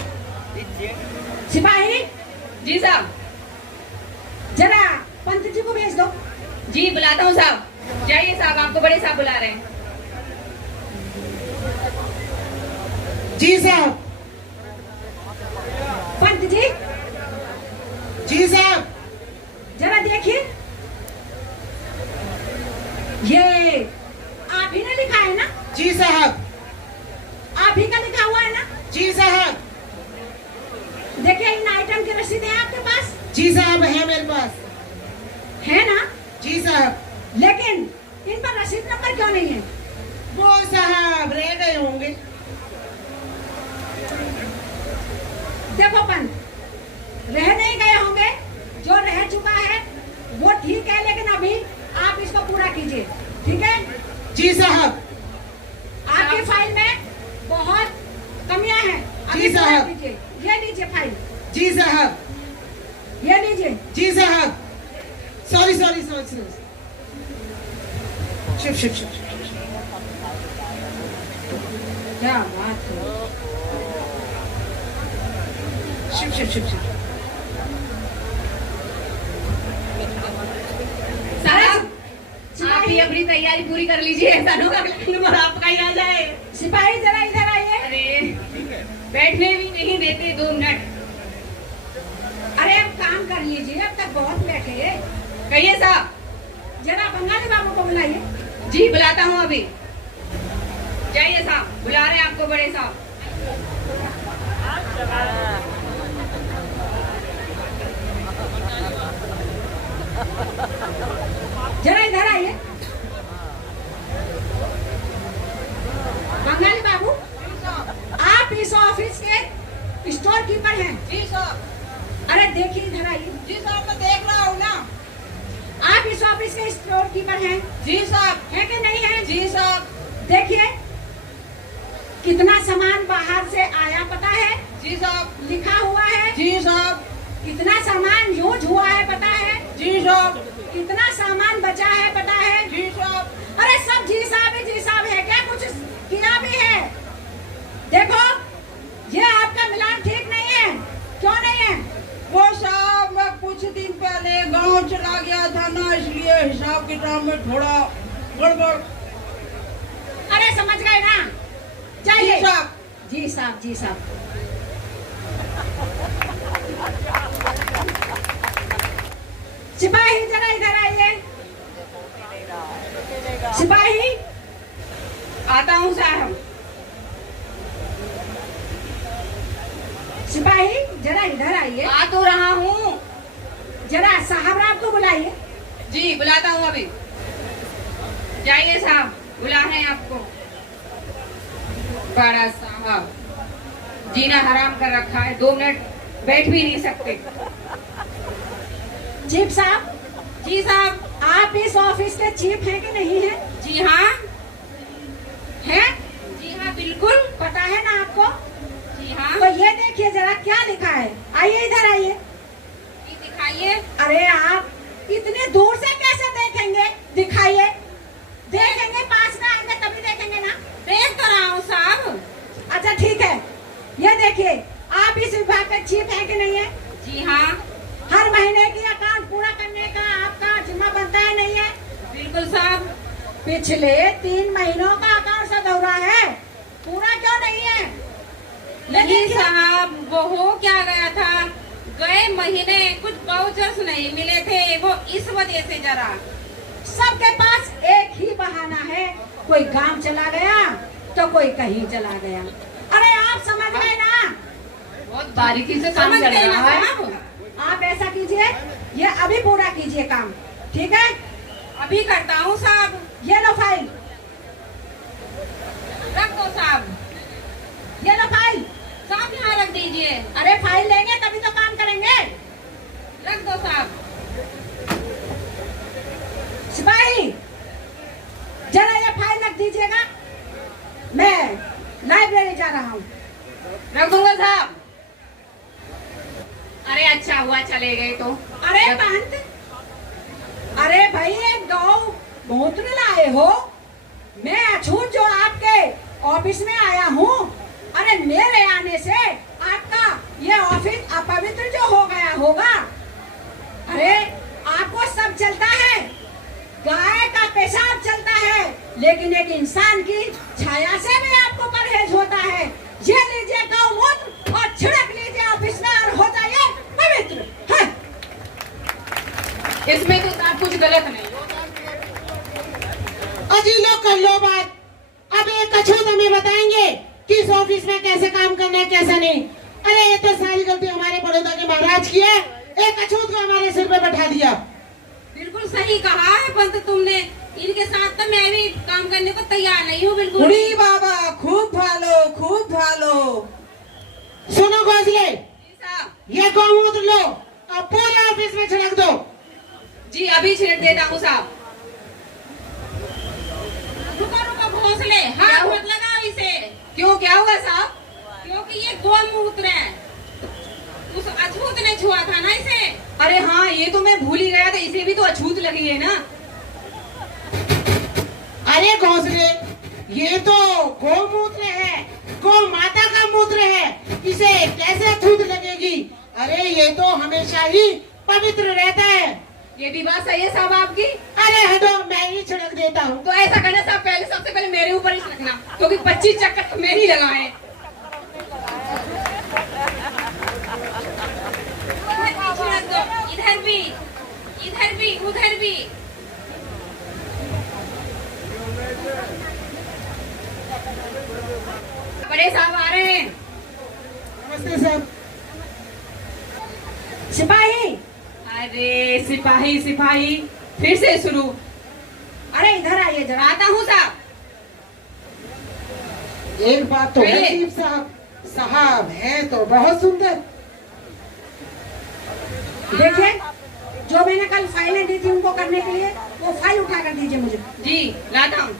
सिपाही जी साहब। जरा पंत जी को भेज दो। जी बुलाता हूँ साहब। जाइए साहब, आपको बड़े साहब बुला रहे हैं। जी साहब। पंत जी। जी साहब। जरा देखिए, ये आप ही ने लिखा है ना? जी साहब। आप ही का लिखा हुआ है ना? जी साहब। देखिए इन आइटम की रसीद है आपके पास? जी साहब है मेरे पास। है ना? जी साहब। लेकिन इन पर रसीद नंबर क्यों नहीं है? वो साहब रह गए होंगे। देखो पंत, रह नहीं गए होंगे, जो रह चुका है वो ठीक है, लेकिन अभी आप इसको पूरा कीजिए, ठीक है? जी साहब। आपकी फाइल में बहुत कमियां हैं, अभी जी पूरा साहब। कीजिए। ये लीजिए फाइल। जी साहब। ये लीजिए। जी साहब। Sorry sorry sorry sorry. Shiv Shiv Shiv. क्या बात है। शिव शिव शिव शिव। साहब आप ही अपनी तैयारी पूरी कर लीजिए, ऐसा ना हो अगला नंबर आपका ही आ जाए। सिपाही जरा इधर आइए। अरे बैठने भी नहीं देते 2 मिनट। अरे अब काम कर लीजिए, अब तक बहुत बैठे। कहिए साहब। जरा बंगाली बाबू को बुलाइए। जी बुलाता हूँ अभी। जाइए साहब, बुला रहे हैं आपको बड़े साहब। जरा इधर आइए। बंगाली बाबू, आप इस ऑफिस के स्टोर कीपर हैं? जी साहब। अरे देखिए इधर आइए। जी साहब मैं देख रहा हूँ ना। आप इस ऑफिस के स्टोर कीपर हैं? जी साहब। है कि नहीं है? जी साहब। देखिए कितना सामान बाहर से आया पता है? जी साहब। लिखा हुआ है। जी साहब। कितना सामान यूज हुआ है पता है? जी साहब। कितना सामान बचा है पता है? जी साहब। अरे सब जी साहब है, जी साहब है, क्या कुछ किया भी है? देखो ये आपका मिलान ठीक नहीं है। क्यों नहीं है? वो साहब मैं कुछ दिन पहले गांव चला गया था ना, इसलिए हिसाब किताब में थोड़ा गड़बड़। अरे समझ गए ना? चाहिए जी साहब। जी साहब। जी साहब। सिपाही जरा इधर आइए। सिपाही। आता हूँ साहब। सिपाही जरा इधर आइए। आ तो रहा हूँ। जरा साहब राव को बुलाइए। जी बुलाता हूँ अभी। जाइए साहब, बुला रहे हैं आपको। बड़ा साहब जीना हराम कर रखा है, 2 मिनट बैठ भी नहीं सकते। चीफ साहब। जी साहब। आप इस ऑफिस के चीफ हैं कि नहीं हैं? जी हाँ। हैं? जी हाँ बिल्कुल। पता है ना आपको? जी हाँ। तो ये देखिए जरा क्या लिखा है। आइए इधर आइए। ये दिखाइए। अरे आप इतने दूर से कैसे देखेंगे? दिखाइए। देखेंगे, पास में आएंगे तभी देखेंगे ना। देख तो रहा हूँ साहब। चिप है कि नहीं है? जी हाँ, हर महीने की अकाउंट पूरा करने का आपका जिम्मा बनता है नहीं है? बिल्कुल साहब। पिछले 3 महीनों का अकाउंट सब अधूरा है, पूरा क्यों नहीं है? नहीं साहब, वो हो क्या गया था, गए महीने कुछ वाउचर्स नहीं मिले थे, वो इस वजह से जरा। सबके पास एक ही बहाना है, कोई गांव चला गया तो कोई कहीं चला गया। अरे आप समझ गए ना? बहुत बारीकी से काम कर रहा है। आप ऐसा कीजिए, ये अभी पूरा कीजिए काम, ठीक है? अभी करता हूँ साहब। ये लो फाइल, रख दो साहब। ये लो फाइल। साहब यहाँ रख दीजिए। अरे फाइल लेंगे तभी तो काम करेंगे। रख दो साहब। सिपाही, जरा ये फाइल रख दीजिएगा, मैं लाइब्रेरी जा रहा हूँ। रख दूंगा साहब। अरे अच्छा हुआ चले गए तो। अरे महंत, अरे भाई एक गौ मूत्र लाए हो, मैं अछूत जो आपके ऑफिस में आया हूँ, अरे मेरे आने से आपका ये ऑफिस अपवित्र जो हो गया होगा। अरे आपको सब चलता है, गाय का पेशाब चलता है, लेकिन एक इंसान की छाया से भी आपको परहेज होता है। ये लीजिए गौमूत्र और छिड़क लीजिए ऑफिस में और हो जाइए पवित्र। है? इसमें तो साहब कुछ गलत नहीं। अजी लो कर लो बात। अब एक अछूत हमें बताएंगे कि इस ऑफिस में कैसे काम करना है कैसे नहीं। अरे ये तो सारी गलती हमारे बड़ौदा के महाराज की है, एक अछूत को हमारे सिर पे बैठा दिया। बिल्कुल सही कहा है पंत तुमने, इनके साथ तो मैं भी काम करने को तैयार नहीं हूँ बिल्कुल। उड़ी बाबा खूब भालो खूब भालो। सुनो घोसले, ये गौमूत्र लो और पूरे ऑफिस में छिड़क दो। जी अभी छिड़क देता हूँ साहब। रुको रुको घोंसले, हाथ मत लगाओ इसे। क्यों, क्या हुआ साहब? क्योंकि ये गौमूत्र है, उस अछूत ने छुआ था ना इसे। अरे हाँ, ये तो मैं भूल ही गया था, इसे भी तो अछूत लगी है ना। अरे घोंसले, ये तो गौमूत्र है, गौ माता का मूत्र है, इसे कैसे अछूत लगेगी? अरे ये तो हमेशा ही पवित्र रहता है। ये भी बात सही है साहब आपकी। अरे हटो, मैं ही छिड़क देता हूँ। तो ऐसा करना साहब, पहले सबसे पहले मेरे ऊपर ही छिड़कना, क्योंकि 25 चक्कर मैं ही लगाए। इधर भी, इधर भी, उधर भी। बड़े साहब आ रहे हैं। नमस्ते साहब। सिपाही, अरे सिपाही सिपाही, फिर से शुरू। अरे इधर आइए जरा। आता हूँ साहब। एक बात तो है पहले- चीफ साहब, साहब है तो बहुत सुंदर। देखिए, जो मैंने कल फाइलें दी थी उनको करने के लिए, वो फाइल उठा कर दीजिए मुझे। जी लाता हूँ।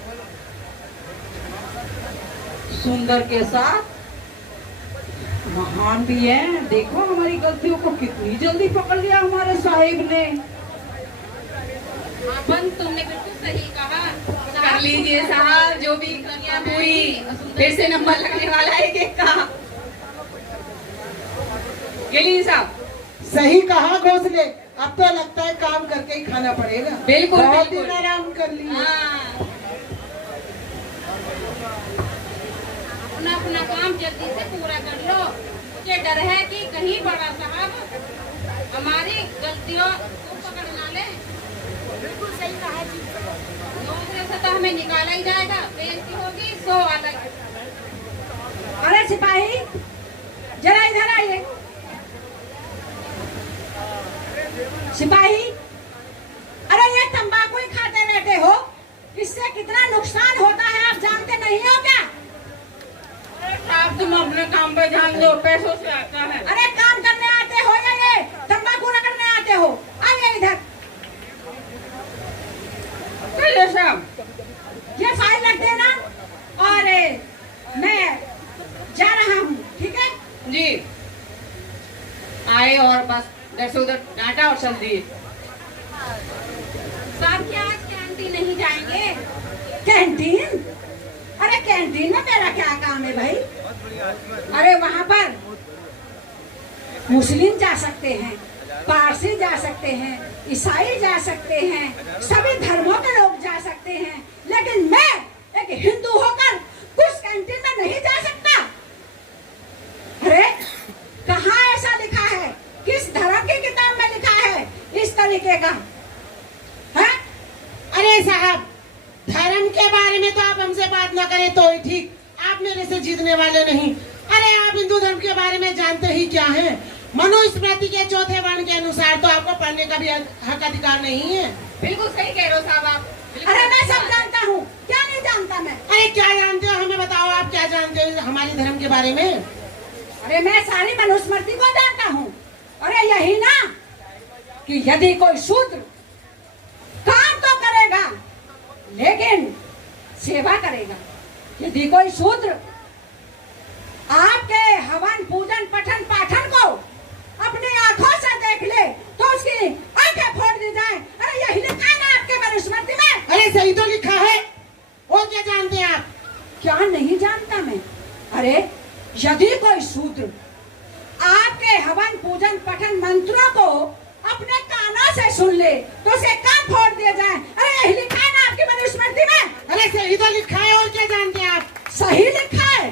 सुंदर के साथ महान भी है। देखो हमारी गलतियों को कितनी जल्दी पकड़ लिया हमारे साहिब ने। पंत तुमने बिल्कुल सही कहा। कर लीजिए साहब, जो भी कमियां हुई, फिर से नंबर लगने वाला है एक एक का। ये लीजिए साहब। सही कहा घोसले, अब तो लगता है काम करके ही खाना पड़ेगा। बिल्कुल, बहुत बिल्कुल। दिन आराम कर लिए। हाँ। अपना अपना काम जल्दी से पूरा कर लो। मुझे डर है कि कहीं बड़ा साहब हमारी गलतियों को पकड़ ना ले। बिल्कुल सही कहा जी। नौकरी से तो हमें निकाला ही जाएगा, बेइज्जती होगी सो अलग। अरे सिपाही, जरा इधर आइए। सिपाही, अरे ये तंबाकू ही खाते रहते हो, इससे कितना नुकसान होता है आप जानते नहीं हो क्या? साहब तुम अपने काम पे ध्यान दो, पैसों से आता है। अरे काम करने आते हो या ये तंबाकू रगड़ने आते हो? आइए इधर। चलिए साहब। ये फाइल रख देना और मैं जा रहा हूँ, ठीक है? जी आए और बस इधर से उधर डांटा और चल दिए। साहब क्या आज कैंटीन नहीं जाएंगे? कैंटीन? अरे कैंटीन में मेरा क्या काम है भाई? अरे वहाँ पर मुस्लिम जा सकते हैं, पारसी जा सकते हैं, ईसाई जा सकते हैं, सभी धर्मों के लोग जा सकते हैं, लेकिन मैं एक हिंदू होकर कुछ कैंटीन में नहीं जा सकता। अरे कहाँ ऐसा लिखा है? किस धर्म की किताब में लिखा है इस तरीके का? है? अरे साहब, धर्म के बारे में तो आप हमसे बात ना करें तो ही ठीक, आप मेरे से जीतने वाले नहीं। अरे आप हिंदू धर्म के बारे में जानते ही क्या है? मनुस्मृति के चौथे वर्ण के अनुसार तो आपको पढ़ने का भी हक अधिकार नहीं है। बिल्कुल सही कह रहे हो साहब आप। अरे मैं सब जानता हूँ, क्या नहीं जानता मैं? अरे क्या जानते हो, हमें बताओ, आप क्या जानते हो हमारे धर्म के बारे में? अरे मैं सारी मनुस्मृति को जानता हूँ। अरे यही ना कि यदि कोई शूद्र काम तो करेगा लेकिन सेवा करेगा, यदि कोई शूद्र आपके हवन पूजन पठन पाठन को अपनी आंखों से देख ले तो उसकी आंखें फोड़ दी जाए। अरे यही लिखा है ना आपके मनुस्मृति में। अरे सही तो लिखा है। और क्या जानते हैं आप? क्या नहीं जानता मैं? अरे यदि कोई शूद्र आपके हवन पूजन पठन मंत्रों को अपने कानों से सुन ले तो उसे कान फोड़ दिया जाए। अरे यही लिखा है ना आपकी मनुस्मृति में। अरे सही तो लिखा है। और क्या जानते हैं आप? सही लिखा है,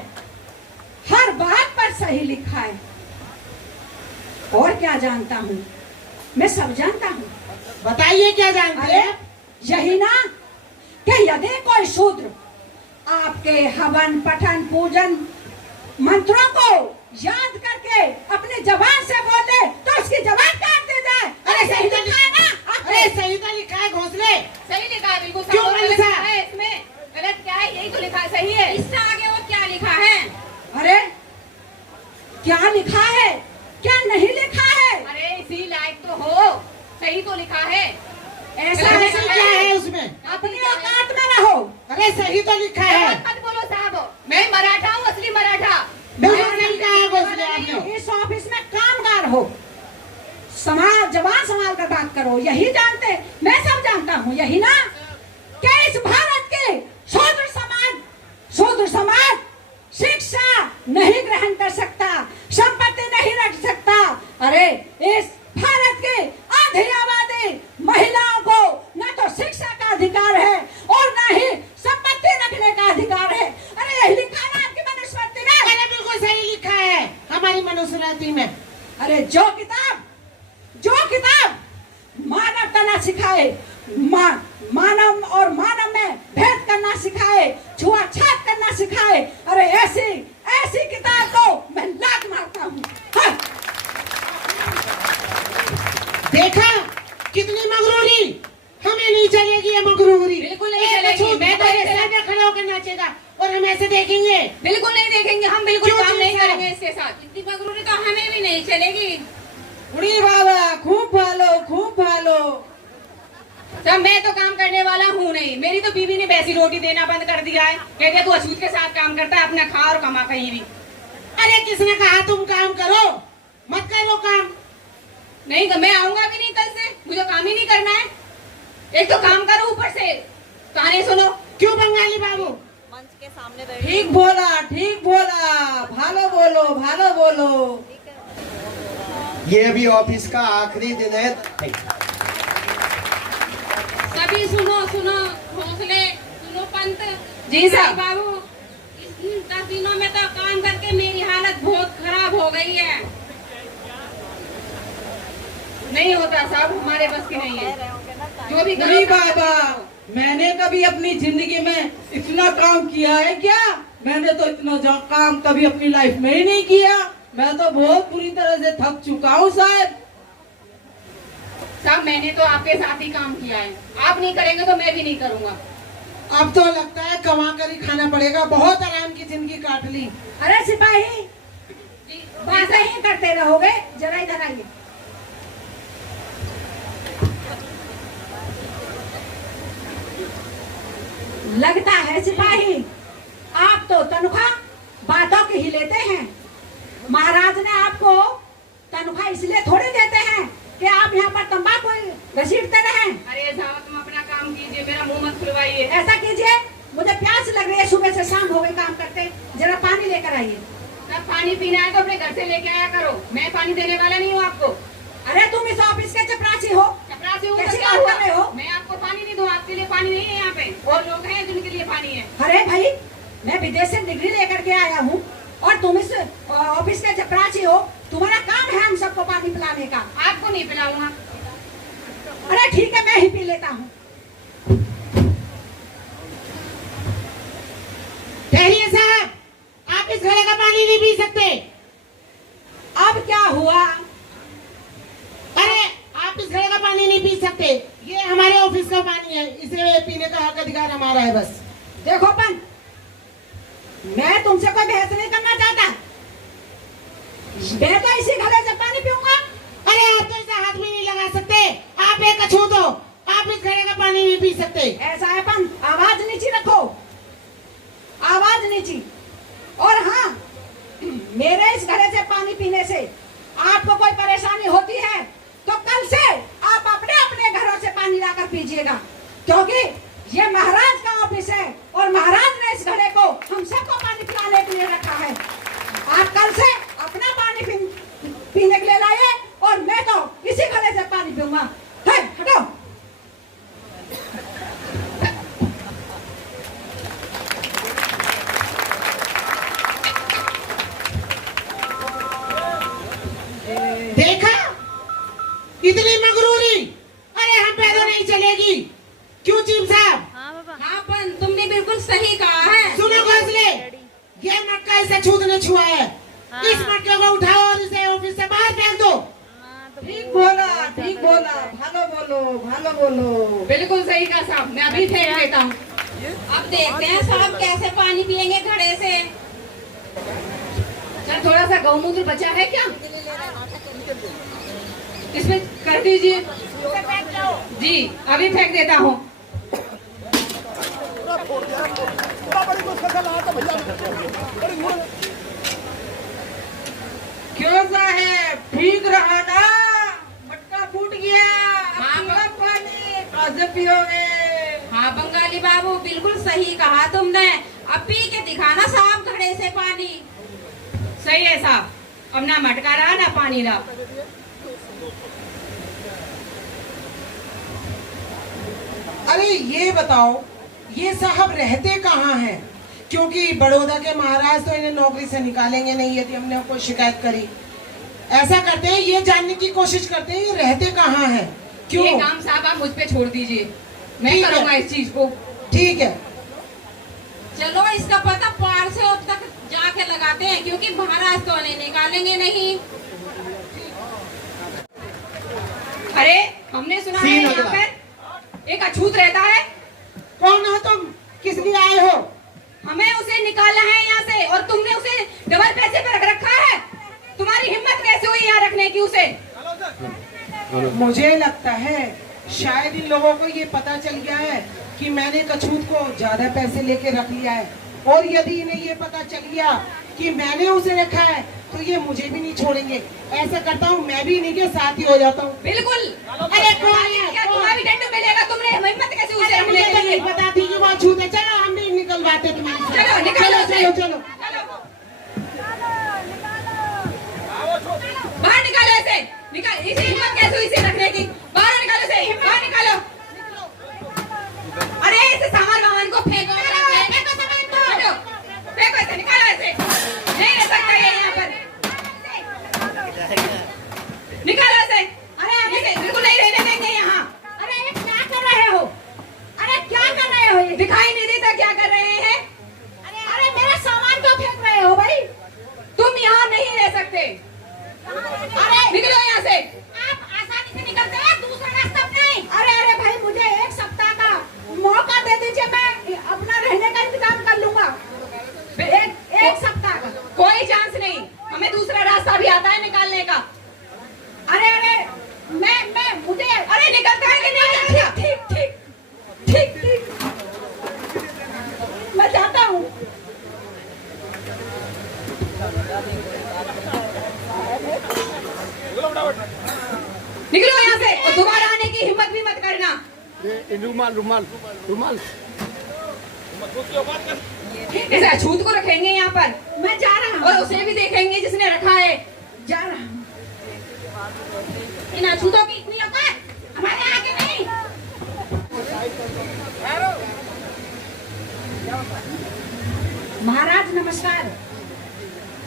हर बात पर सही लिखा है। और क्या जानता हूँ? मैं सब जानता हूँ। बताइए क्या जानते हैं? यही ना कि यदि कोई शूद्र आपके हवन पठन पूजन मंत्रों को याद करके अपनी जबान से बोले तो उसकी जबान काट दी जाए। अरे सही तो लिखा है ना? अरे सही तो लिखा है घोंसले। सही लिखा है बिल्कुल। क्यों गलत है इसमें? गलत क्या है? यही तो लिखा है, सही है। इससे आगे और क्या लिखा है? अरे क्या लिखा है, क्या नहीं लिखा है? अरे इसी लायक तो हो, सही तो लिखा है। ऐसा ऐसा क्या है उसमें? अपनी औकात में रहो। अरे सही तो लिखा है। मत बोलो साहब, मैं मराठा हूँ, असली मराठा। बिल्कुल सही कहा है घोंसले आपने। इस ऑफिस में कामगार हो, समाज जवान संभाल कर बात करो। यही जानते, मैं सब जानता हूँ। यही ना कि इस भारत के शूद्र समाज शिक्षा नहीं ग्रहण कर सकता, संपत्ति नहीं रख सकता। अरे इस भारत के आधी आबादी महिलाओं को न तो शिक्षा का अधिकार है और न ही संपत्ति रखने का अधिकार है। अरे यही लिखा है ना आपकी मनुस्मृति में। अरे बिल्कुल सही लिखा है हमारी मनुस्मृति में। अरे जो किताब मानवता न सिखाए, मानव और मानव में भेद करना सिखाए, छुआछूत करना सिखाए, अरे ऐसी किताब को मैं लात मारता हूँ। हाँ। देखा कितनी मगरूरी, हमें नहीं चलेगी ये मगरूरी। बिल्कुल नहीं चलेगी। मैं तो मेरे सामने खड़ा होकर नाचेगा और हम ऐसे देखेंगे? बिल्कुल नहीं देखेंगे, हम बिल्कुल क्यों काम नहीं नहीं करेंगे इसके साथ। इतनी मगरूरी तो हमें भी नहीं चलेगी। उड़ी बाबा खूब भालो। जब मैं तो काम करने वाला हूँ नहीं, मेरी तो बीवी ने वैसी रोटी देना बंद कर दिया है। कहते हैं तू अछूत के साथ काम करता है, अपना खा और कमा कहीं भी। अरे किसने कहा तुम काम करो? मत करो काम। नहीं तो मैं आऊंगा भी नहीं कल से, मुझे काम ही नहीं करना है। एक तो काम करो, ऊपर से कहानी सुनो। क्यों बंगाली बाबू? ठीक बोला, भालो बोलो। ये भी ऑफिस का आखिरी दिन है। सभी सुनो घोंसले सुनो पंत जी साहब। बाबू, इन 10 दिनों में तो काम करके मेरी हालत बहुत खराब हो गई है। नहीं होता साहब, हमारे बस की नहीं है। जो भी उड़ी बाबा, मैंने कभी अपनी जिंदगी में इतना काम किया है क्या? मैंने तो इतना काम कभी अपनी लाइफ में ही नहीं किया। मैं तो बहुत बुरी तरह से थक चुका हूँ साहब। मैंने तो आपके साथ ही काम किया है, आप नहीं करेंगे तो मैं भी नहीं करूँगा। अब तो लगता है कमा कर ही खाना पड़ेगा। बहुत आराम की जिंदगी काट ली। अरे सिपाही, बातें ही करते रहोगे, जरा इधर आइए। लगता है सिपाही आप तो तनख्वाह बातों की ही लेते हैं। महाराज ने आपको तनख्वाह इसलिए थोड़ी देते हैं कि आप यहाँ पर तंबाकू घसीटते रहें। अरे साहब तुम अपना काम कीजिए, मेरा मुंह मत खुलवाइए। ऐसा कीजिए, मुझे प्यास लग रही है, सुबह से शाम हो गई काम करते, जरा पानी लेकर आइए। जब पानी पीना है तो अपने घर से लेके आया करो, मैं पानी देने वाला नहीं हूँ आपको। अरे तुम इस ऑफिस के चपरासी हो, चपरासी हूँ कैसे तो क्या बात हुआ? कर रहे हो? मैं आपको पानी नहीं दूँ, आपके लिए पानी नहीं है यहाँ पे, और लोग हैं जिनके लिए पानी है। अरे भाई, मैं विदेश से डिग्री लेकर के आया हूँ और तुम इस ऑफिस के चपरासी हो, तुम्हारा काम है हम सबको पानी पिलाने का। आपको नहीं पिलाऊंगा। अरे ठीक है, मैं ही पी लेता हूँ। ठहरिए साहब, आप इस घड़े का पानी नहीं पी सकते। अब क्या हुआ? अरे आप इस घड़े का पानी नहीं पी सकते, ये हमारे ऑफिस का पानी है, इसे पीने का हक अधिकार हमारा है। बस देखो पन, मैं तुमसे कोई बहस नहीं करना चाहता, मैं तो इसी घड़े से पानी पीऊंगा। अरे आप तो इसे हाथ भी नहीं लगा सकते, आप एक अछूत हो, आप इस घड़े का पानी नहीं पी सकते। ऐसा है पन, आवाज नीची रखो, आवाज नीची। और हाँ, मेरे इस घड़े से पानी पीने से आपको कोई परेशानी होती है तो कल से आप अपने अपने घरों से पानी लाकर पीजिएगा, क्योंकि ये महाराज का ऑफिस है और महाराज ने इस घड़े को हम सबको पानी पिलाने के लिए रखा है। आप कल से अपना पानी पीने के लिए लाइए और मैं तो इसी घड़े से पानी पीऊंगा। हटो। देखा, इतनी मगरूरी, अरे हम पैदल नहीं चलेगी। क्यों चीफ साहब? हाँ पन, तुमने बिल्कुल सही कहा है। सुनो घोंसले, ये मटका इसे छूत ने छुआ है, इस मटके को उठाओ और इसे ऑफिस से बाहर फेंक दो। ठीक बोला, ठीक बोला, भालो बोलो, भालो बोलो। बिल्कुल सही कहा साहब, मैं अभी फेंक देता हूँ। अब देखते हैं साहब कैसे पानी पियेंगे घड़े से। चल, थोड़ा सा गौमूत्र बचा है क्या, इसमें कर दीजिए। जी, अभी फेंक देता हूँ। क्यों साहब, ठीक रहा ना? मटका फूट गया, हाँ, अब पानी कैसे पियोगे? हाँ बंगाली बाबू, बिल्कुल सही कहा तुमने। अब पी के दिखाना साहब घड़े से पानी। सही है साहब, अब ना मटका रहा ना पानी रहा। अरे ये बताओ, ये साहब रहते कहाँ हैं? क्योंकि बड़ौदा के महाराज तो इन्हें नौकरी से निकालेंगे नहीं यदि हमने कोई शिकायत करी। ऐसा करते हैं, ये जानने की कोशिश करते हैं ये रहते कहाँ हैं। क्यों? ये काम साहब आप मुझ पे छोड़ दीजिए, मैं ठीक है। करूँगा इस चीज को। ठीक है। चलो इसका पता पार से अब तक जाके लगाते हैं, क्योंकि महाराज तो उन्हें निकालेंगे नहीं। अरे हमने सुना है यहाँ पर एक अछूत रहता है। कौन हो तुम? किस लिए आए हो? हमें उसे निकालना है यहाँ से, और तुमने उसे डबल पैसे पे रख रखा है। तुम्हारी हिम्मत कैसे हुई यहाँ रखने की उसे? मुझे लगता है शायद इन लोगों को ये पता चल गया है कि मैंने कछूत को ज्यादा पैसे लेके रख लिया है, और यदि इन्हें ये पता चल गया कि मैंने उसे रखा है तो ये मुझे भी नहीं छोड़ेंगे। ऐसा करता हूँ, मैं भी इन्हीं के साथ ही हो जाता हूँ। बिल्कुल। अरे कौन है? क्या तुम्हारी दंड मिलेगा? तुमने हिम्मत कैसे उसे अरे रखने मुझे के तो लिए? नहीं पता थी कि वो छूते। चलो हम भी निकलवाते तुम्हारी। चलो, निकालो उसे। चलो चलो। बाहर निकालो इसे, निकाल। इसे हिम्मत कैसे हुई इसे रखने की? बाहर निकालो इसे, बाहर निकालो। अरे इसे सामान को फेंको, फेंको सामान को, फेंको इसे, निकालो इसे। नहीं रह सकता ये यहाँ पर, निकालो इसे। अरे इसे बिल्कुल नहीं रहने देंगे यहाँ। अरे ये क्या कर रहे हो? अरे क्या कर रहे हो ये? दिखाई नहीं देता क्या कर रहे हैं? अरे मेरा सामान क्यों फेंक रहे हो भाई? तुम यहाँ नहीं रह सकते, अरे निकलो यहाँ से। आप आसानी से निकलते हैं, दूसरा रास्ता नहीं। अरे भाई, मुझे एक सप्ताह का मौका दे दीजिए, मैं अपना रहने का इंतजाम कर लूंगा। एक सप्ताह का कोई चांस नहीं, हमें दूसरा रास्ता भी आता है निकालने का। अरे मैं मुझे अरे निकलता है कि नहीं निकलता? ठीक मैं जाता हूँ। निकलो यहाँ से, और दोबारा आने की हिम्मत भी मत करना। रुमाल रुमाल रुमाल इस अछूत को रखेंगे यहाँ पर, मैं जा रहा हूँ। और उसे भी देखेंगे जिसने रखा है। जा रहा हूँ। इन अछूतों की इतनी औकात हमारे आगे नहीं। महाराज नमस्कार।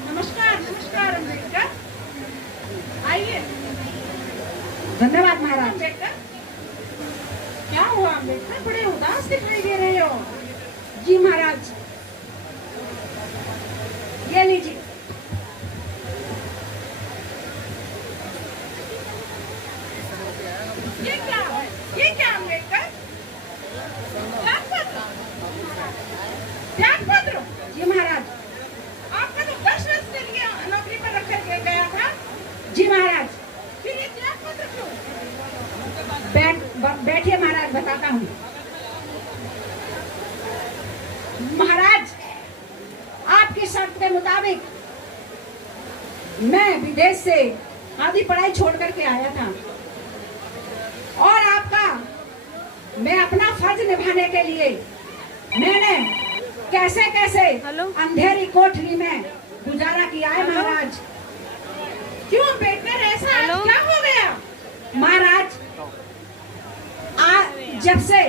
नमस्कार नमस्कार अम्बेडकर, आइए। धन्यवाद महाराज। अम्बेडकर, क्या हुआ अम्बेडकर, बड़े उदास दिखाई दे रहे हो। जी महाराज, ये लीजिए। ये क्या है, ये क्या अम्बेडकर? त्यागपत्र, त्यागपत्र। जी महाराज। आपका तो 10 वर्ष के लिए नौकरी पर रखा गया था। जी महाराज। फिर ये त्यागपत्र क्यों? बैठिए महाराज, बताता हूँ। महाराज, आपकी शर्त के मुताबिक मैं विदेश से आधी पढ़ाई छोड़ करके आया था, और मैं अपना फर्ज निभाने के लिए मैंने कैसे कैसे अंधेरी कोठरी में गुजारा किया है महाराज। क्यों अम्बेडकर, ऐसा क्या हो गया? महाराज, जब से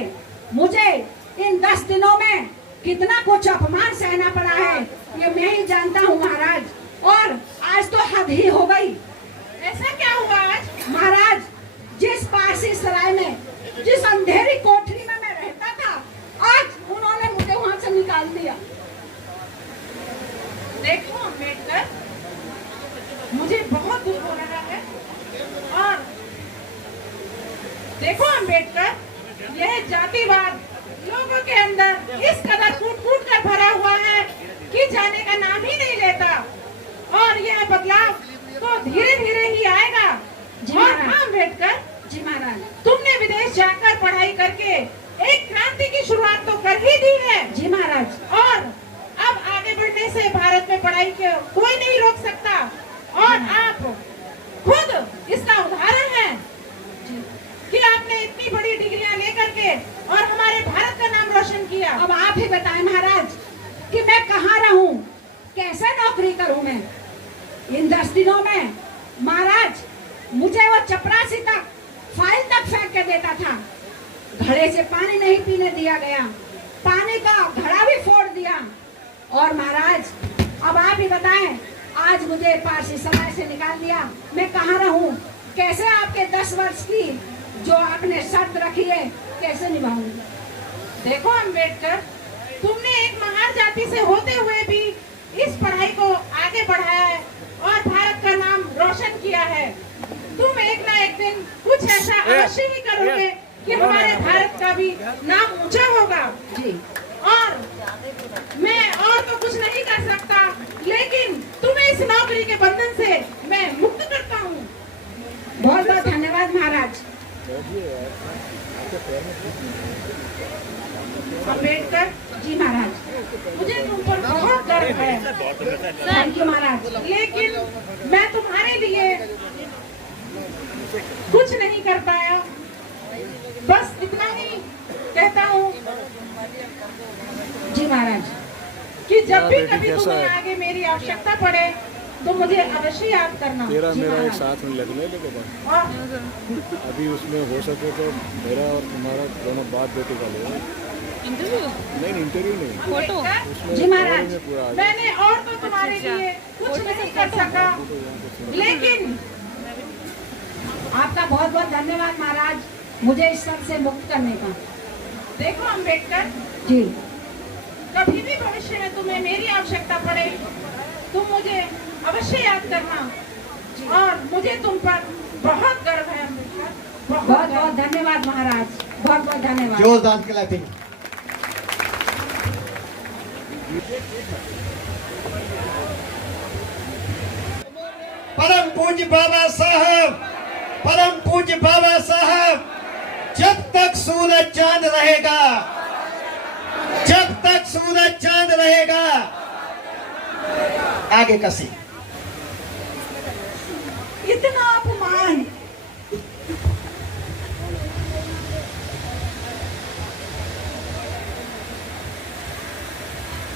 मुझे इन 10 दिनों में कितना कुछ अपमान सहना पड़ा है ये मैं ही जानता हूँ महाराज, और आज तो हद ही हो गई। ऐसा क्या हुआ आज? महाराज, जिस पारसी सराय में, जिस अंधेरी कोठरी में मैं रहता था, आज उन्होंने मुझे वहां से निकाल दिया। देखो अम्बेडकर, मुझे बहुत दुख हो रहा है। और देखो अम्बेडकर, यह जातिवाद लोगों के अंदर इस कदर कूट कूट कर भरा हुआ है कि जाने का नाम ही नहीं लेता, और यह बदलाव तो धीरे धीरे ही आएगा। और हाँ अम्बेडकर, जी महाराज, तुमने विदेश जाकर पढ़ाई करके एक क्रांति की शुरुआत तो कर ही दी है। जी महाराज। और अब आगे बढ़ने से भारत में पढ़ाई को कोई नहीं रोक सकता, और आप खुद इसका उदाहरण है कि आपने इतनी बड़ी डिग्रियां लेकर के और हमारे भारत का नाम रोशन किया। अब आप ही बताएं महाराज कि मैं कहाँ रहूं, कैसे नौकरी करूं मैं। इन 10 दिनों में महाराज मुझे वो चपरासी तक फाइल तक फेंक के देता था, घड़े से पानी नहीं पीने दिया गया, पानी का घड़ा भी फोड़ दिया। और महाराज, अब आप ही बताएं, आज मुझे पारसी समाज से निकाल दिया, मैं कहाँ रहूं, कैसे आपके 10 वर्ष की जो आपने शर्त रखी है कैसे निभाऊंगी। देखो अम्बेडकर, तुमने एक महान जाति से होते हुए भी इस पढ़ाई को आगे बढ़ाया है और भारत का नाम रोशन किया है। तुम एक ना एक दिन कुछ ऐसा अवश्य ही करोगे कि हमारे भारत का भी नाम ऊंचा होगा। जी। और मैं और तो कुछ नहीं कर सकता, लेकिन तुम्हें इस नौकरी के बंधन से मैं मुक्त करता हूँ। बहुत बहुत धन्यवाद महाराज। अम्बेडकर जी महाराज, मुझे तुम पर बहुत गर्व है। थैंक यू महाराज। लेकिन मैं तुम्हारे लिए कुछ नहीं कर पाया, बस इतना ही कहता हूँ जी महाराज कि जब भी कभी तुम्हें आगे मेरी आवश्यकता पड़े तो मुझे अवश्य याद करना। तेरा मेरा एक साथ में लगने लगेगा। और अभी उसमें हो सके तो मेरा और तुम्हारा दोनों बात बेटी का लो। इंटरव्यू नहीं, इंटरव्यू नहीं, फोटो। उसमें जी महाराज। में पूरा आ जाए। मैंने और तो तुम्हारे लिए कुछ नहीं कर सका, लेकिन आपका बहुत बहुत धन्यवाद महाराज, मुझे इस सब से मुक्त करने का। देखो अम्बेडकर, जी। कभी भी भविष्य में तुम्हें मेरी आवश्यकता पड़े तुम मुझे अवश्य याद करना, और मुझे तुम पर बहुत गर्व है अम्बेडकर। बहुत बहुत धन्यवाद महाराज, बहुत बहुत धन्यवाद। जोरदार क्लैपिंग। परम पूज्य बाबा साहब, परम पूज्य बाबा साहब, जब तक सूरज चांद रहेगा, जब तक सूरज चांद रहेगा। आगे कसी। इतना अपमान,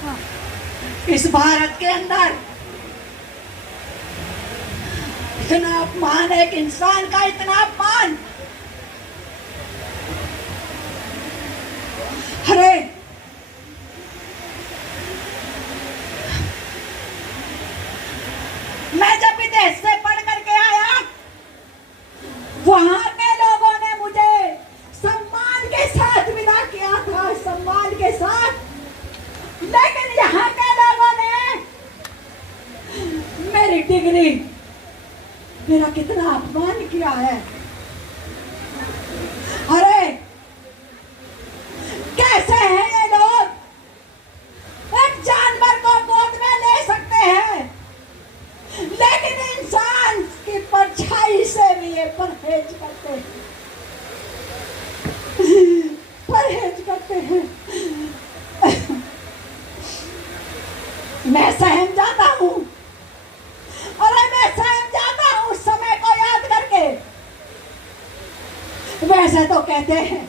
हाँ। इस भारत के अंदर इतना अपमान, एक इंसान का इतना अपमान। अरे मैं जब विदेश से पढ़ करके आया, वहां के लोगों ने मुझे सम्मान के साथ विदा किया था, सम्मान के साथ। लेकिन यहाँ के लोगों ने मेरी डिग्री, मेरा कितना अपमान किया है। अरे कैसे हैं ये लोग? एक जानवर को गोद में ले सकते हैं, लेकिन इंसान की परछाई से भी ये परहेज करते हैं, परहेज करते हैं। मैं सहम जाता हूँ, अरे मैं सहम जाता हूँ उस समय को याद करके। वैसे तो कहते हैं,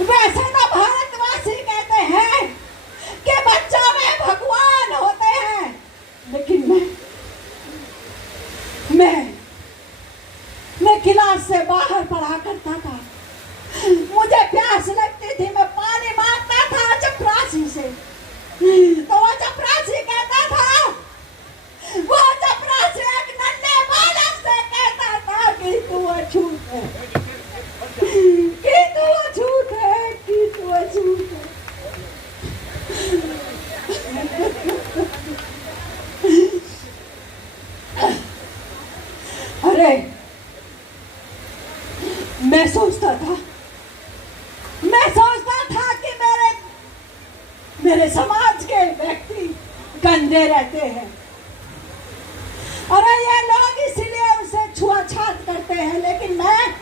वैसे तो भारतवासी कहते हैं कि बच्चों में भगवान होते हैं, लेकिन मैं क्लास से बाहर पढ़ा करता था। मुझे प्यास लगती थी, मैं पानी मांगता था चपरासी से, तो वो चपरासी कहता था, वो चपरासी एक नन्हे बालक से कहता था कि तू अछूत है, कि तू अछूत है, कि तू अछूत है। अरे मैं सोचता था कि मेरे समाज के व्यक्ति गंदे रहते हैं, और ये लोग इसलिए उसे छुआछात करते हैं। लेकिन मैं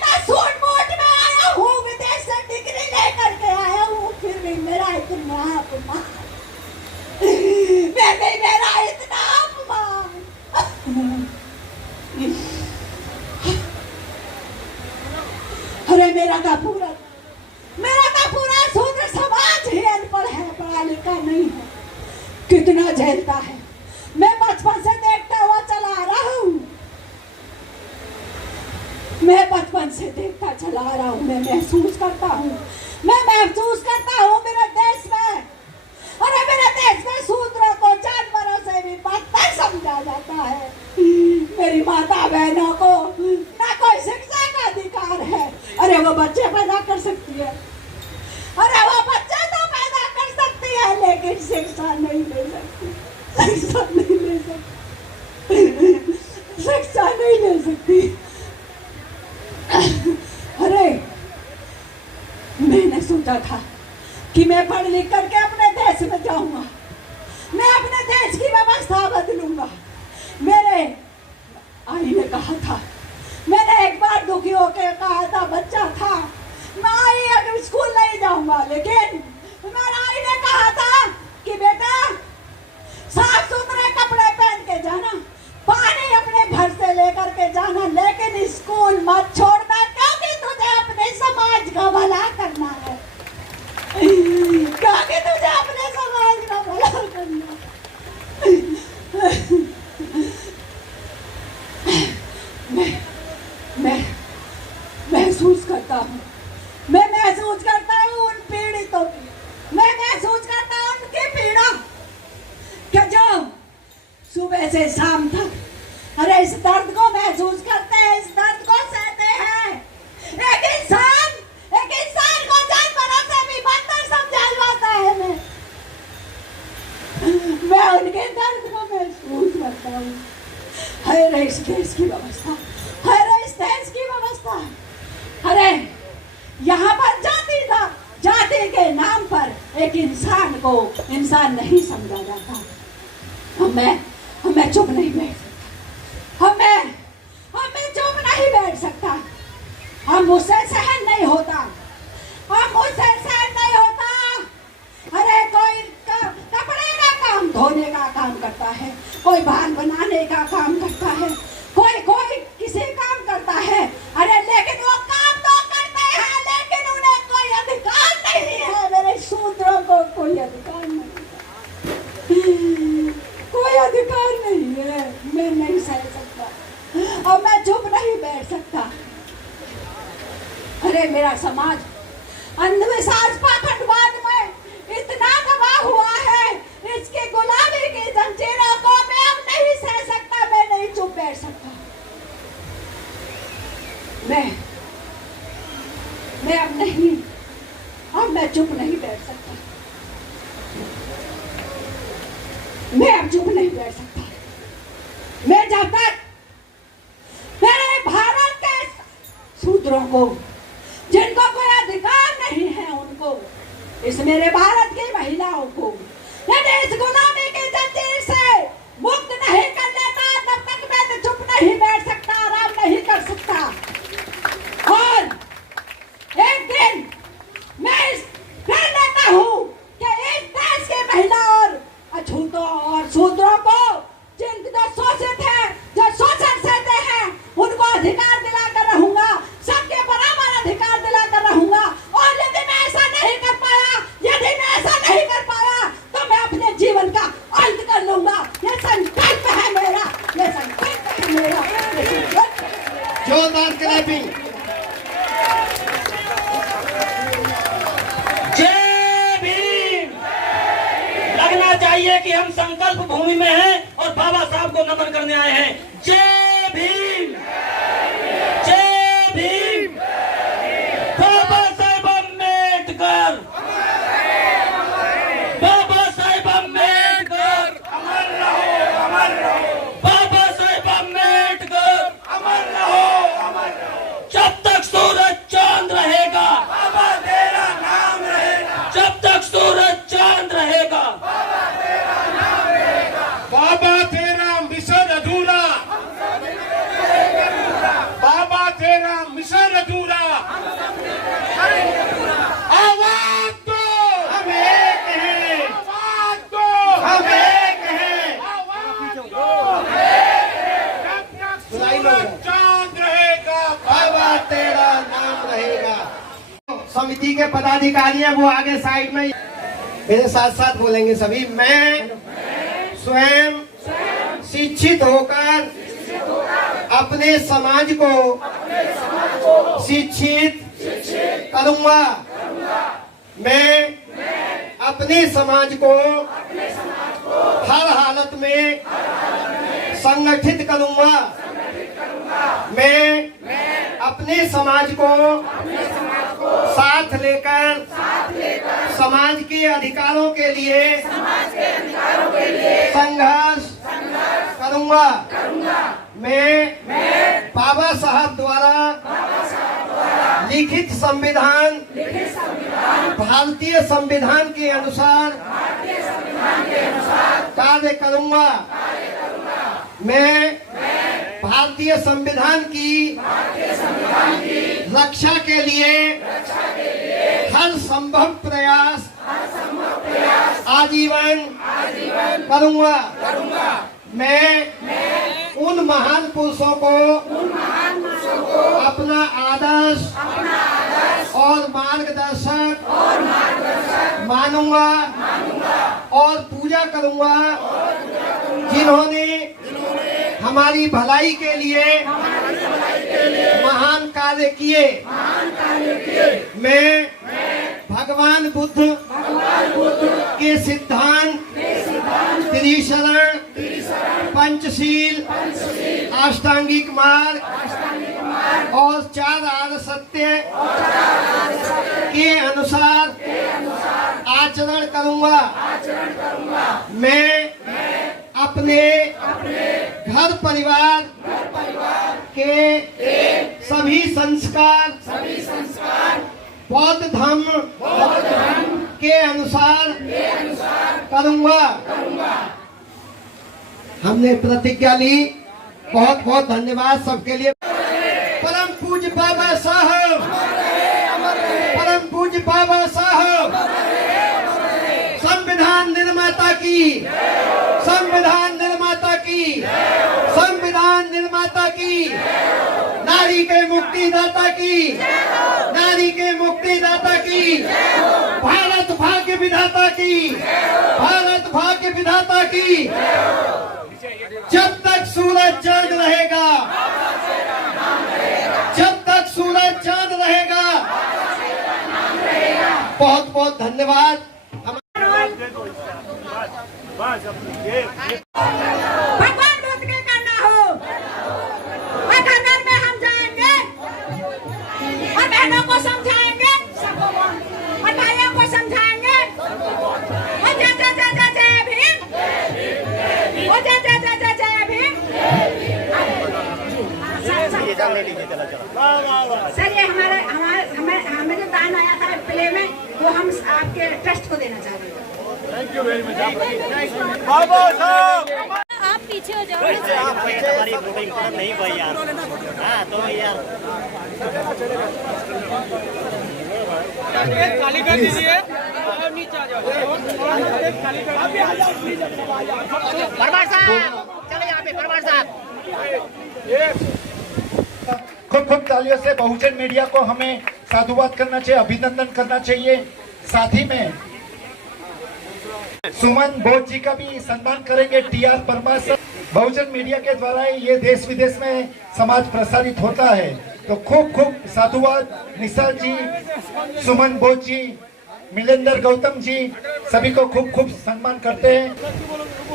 तो सूट बूट में आया हूँ, विदेश से डिग्री लेकर के आया हूँ, फिर भी मेरा इतना अपमान, मेरा इतना अपमान। अरे मेरा तो पूरा शूद्र समाज ही अनपढ़ है, पढ़ा लिखा नहीं है। कितना झेलता है, मैं बचपन से देखता हुआ चला आ रहा हूँ, मैं बचपन से देखता चला आ रहा हूँ। मैं महसूस करता हूँ मेरे देश में, अरे मेरे देश में शूद्रों को जानवरों से भी बदतर समझा जाता है। मेरी माता बहनों को ना कोई शिक्षा का अधिकार है। अरे वो बच्चे पैदा कर सकती है, अरे वो बच्चे तो पैदा कर सकती है, लेकिन शिक्षा नहीं ले सकती, शिक्षा नहीं ले सकती, शिक्षा नहीं ले सकती। अरे मैंने सोचा था कि मैं पढ़ लिख करके अपने देश में जाऊंगा, मैं अपने देश की व्यवस्था बदलूंगा। मेरे आई ने कहा था, मैंने एक बार दुखी होकर कहा था, बच्चा था, मैं आई अगर स्कूल नहीं जाऊंगा, लेकिन मेरा आई ने कहा था कि बेटा साफ सुथरे कपड़े पहन के जाना, पानी अपने घर से लेकर के जाना, लेकिन स्कूल मत छोड़ना, क्योंकि तुझे अपने समाज का भला करना है, क्योंकि तुझे अपने समाज का भला करना मैं महसूस करता हूँ उन पीड़ितों की, मैं महसूस करता हूँ उनकी पीड़ा, कि जो सुबह से शाम तक, अरे इस दर्द को महसूस करते हैं, इस दर्द को सहते हैं। एक इंसान को जानवरों से भी बदतर समझा जाता है। मैं उनके दर्द को महसूस करता हूँ। है इस देश की व्यवस्था, है इस देश की व्यवस्था। अरे यहाँ पर जाति के नाम पर एक इंसान को इंसान नहीं समझा जाता। हमें चुप नहीं बैठ सकता, हमें चुप नहीं बैठ सकता। हम मुझसे सहन नहीं होता। अरे कोई कपड़े का काम धोने का काम करता है, कोई बाल बनाने का काम करता है, कोई किसी काम करता है। अरे लेकिन वो काम तो करते हैं, लेकिन उन्हें कोई अधिकार नहीं है। मेरे शूद्रों को कोई अधिकार अरे मेरा समाज अंधविश्वास पाखंडवाद में इतना दबा हुआ है, इसके गुलामी की जंजीरों को मैं अब नहीं सह सकता, मैं नहीं चुप बैठ सकता। मैं अब नहीं, अब मैं चुप नहीं बैठ सकता, मैं अब चुप नहीं बैठ सकता। मैं जब तक मेरे भारत के शूद्रों को, जिनको कोई अधिकार नहीं है, उनको, इस मेरे भारत की महिलाओं को यदि इस गुलामी की जंजीर से मुक्त नहीं कर लेता, तब तक मैं तो चुप नहीं बैठ सकता, आराम नहीं कर सकता। और एक दिन मैं कर लेता हूँ कि इस देश की महिला और अछूतों और शूद्रों को, जिन जो शोषित है, जो शोषण सहते हैं, उनको अधिकार दिलाकर रहूंगा, सबके बराबर अधिकार दिलाकर रहूंगा। और यदि मैं ऐसा नहीं कर पाया, यदि मैं ऐसा नहीं कर पाया, तो मैं अपने जीवन का अंत कर लूंगा। ये संकल्प है मेरा, ये संकल्प है मेरा, ये संकल्प है। जोरदार क्लैपिंग। जय भीम। लगना चाहिए कि हम संकल्प भूमि में हैं और बाबा साहब को नमन करने आए हैं। जय भीम, जय भीम। बाबा साहेब अम्बेडकर, बाबा साहेब अम्बेडकर अमर रहो, अमर रहो। बाबा साहेब अम्बेडकर अमर रहो, अमर रहो। जब तक सूरज चांद रहेगा, बाबा तेरा नाम रहेगा। जब तक सूरज चांद रहेगा, बाबा तेरा नाम रहेगा। बाबा तेरा मिशन अधूरा, बाबा तेरा मिशन अधूरा। आवाज दो, हम एक हैं। आवाज दो, हम एक हैं। आवाज दो, हम एक हैं। जब तक सूरज चांद रहेगा, बाबा तेरा नाम रहेगा। समिति के पदाधिकारी हैं, वो आगे साइड में मेरे साथ साथ बोलेंगे सभी। मैं स्वयं शिक्षित होकर अपने समाज को शिक्षित करूंगा। मैं अपने समाज को हर हालत में संगठित करूंगा। मैं अपने समाज को साथ लेकर समाज के अधिकारों के लिए संघर्ष करूंगा। मैं बाबा साहब द्वारा लिखित संविधान, भारतीय संविधान के अनुसार कार्य करूंगा। मैं भारतीय संविधान की रक्षा के लिए हर संभव प्रयास आजीवन करूंगा। मैं उन महान पुरुषों को अपना आदर्श और मार्गदर्शक मानूंगा और पूजा करूंगा, जिन्होंने हमारी भलाई के लिए महान कार्य किए। मैं भगवान बुद्ध के सिद्धांत त्रिशरण, पंचशील, अष्टांगिक मार्ग और 4 आर्य सत्य के अनुसार आचरण करूंगा। मैं अपने घर परिवार के सभी संस्कार बौद्ध धर्म के अनुसार करूंगा। हमने प्रतिज्ञा ली। बहुत बहुत धन्यवाद सबके लिए। परम पूज्य बाबा साहब, परम पूज्य बाबा साहब, संविधान निर्माता की, संविधान निर्माता की, संविधान निर्माता की, नारी के मुक्तिदाता की, नारी के मुक्तिदाता की, भारत भाग्य विधाता की, भारत भाग्य विधाता की। जब तक सूरज चांद रहेगा, जब तक सूरज चांद रहेगा, बहुत बहुत धन्यवाद। भगवान बुद्ध के करना हो और घर घर में हम जाएंगे और बहनों को समझाएंगे और भाइयों को समझाएंगे और जय जय जय जय जय भीम और जय जय जय जय जय भीम। सर ये हमें जो दान आया था प्ले में वो हम आपके ट्रस्ट को देना चाह रहे हैं। Thank you very much. आप पीछे हो जाओ। हमारी फोटो इम्पोर्टेंट नहीं पाई यार। हाँ तो यार खाली कर दीजिए, नीचे आ जाओ। परमार साहब चलो यहाँ पे, परमार साहब। खूब खूब तालियों से बहुजन मीडिया को हमें साधुवाद करना चाहिए, अभिनंदन करना चाहिए। साथ ही में सुमन बोस जी का भी सम्मान करेंगे। टी.आर. परमार सर, बहुजन मीडिया के द्वारा ये देश विदेश में समाज प्रसारित होता है, तो खूब खूब साधुवाद। निशा जी, सुमन बोस जी, मिलेंदर गौतम जी, सभी को खूब खूब सम्मान करते हैं।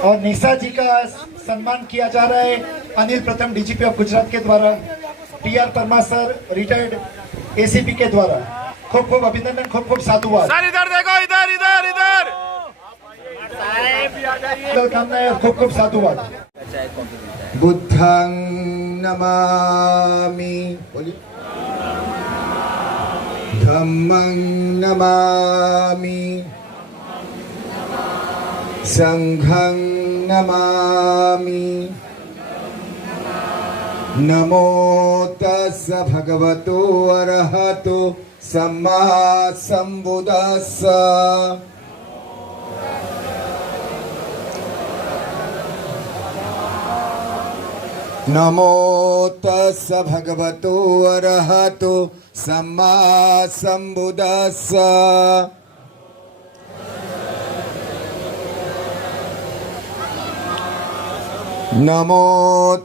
और निशा जी का सम्मान किया जा रहा है अनिल प्रथम डीजीपी ऑफ गुजरात के द्वारा, TR. Parmar sir retired ACP के द्वारा। खूब खूब अभिनंदन, खूब खूब साधुवाद। इधर देखो, इधर इधर इधर खूब खूब साधुवाद। बुद्धं नमामि, धम्मं नमामि, संघं नमामि। नमो तस्स भगवतो अरहतो सम्मा संबुद्धस्स। नमो तस्स भगवतो अरहतो सम्मा संबुद्धस्स। नमो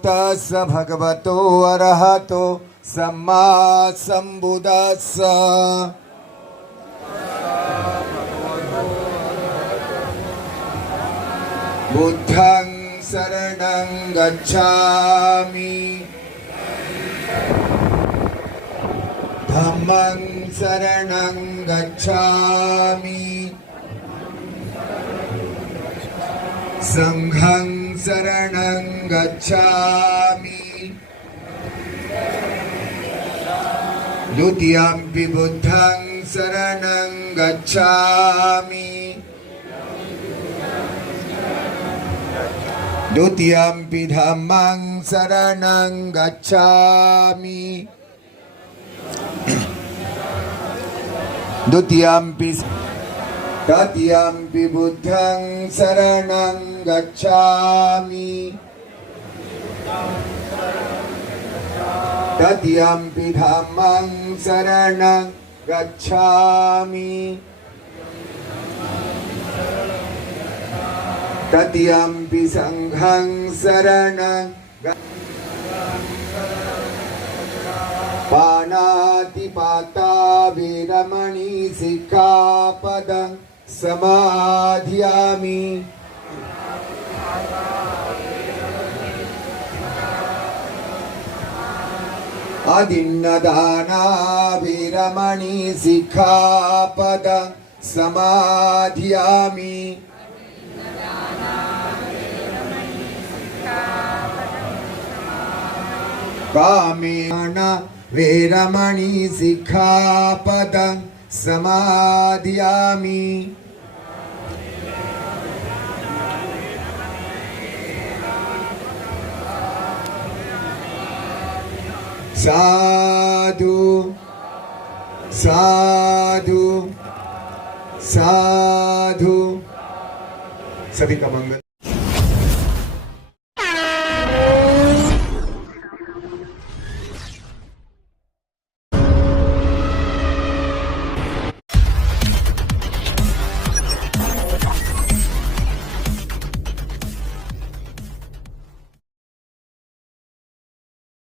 तस्स भगवतो अरहतो सम्मा संबुद्धस्स। बुद्धं शरणं गच्छामि, धम्मं शरणं गच्छामि, संघं शरणं गच्छामि। द्वितीयंपि बुद्धं शरणं गच्छामि, द्वितीयंपि धम्मं शरणं गच्छामि, द्वितीयंपि तृतीयंपि बुद्धं शरणं गच्छामि, तृतीयंपि धम्मं शरणं गच्छामि, तृतीयंपि संघं शरणं पानातिपाता वीरमणि सिक्खापदं समाधियामि। अदिन्नदाना वीरमणि सिक्खापदं समाधियामि। कामेन वीरमणि सिक्खापदं समाधियामि। साधु साधु साधु। सभी का मंगल।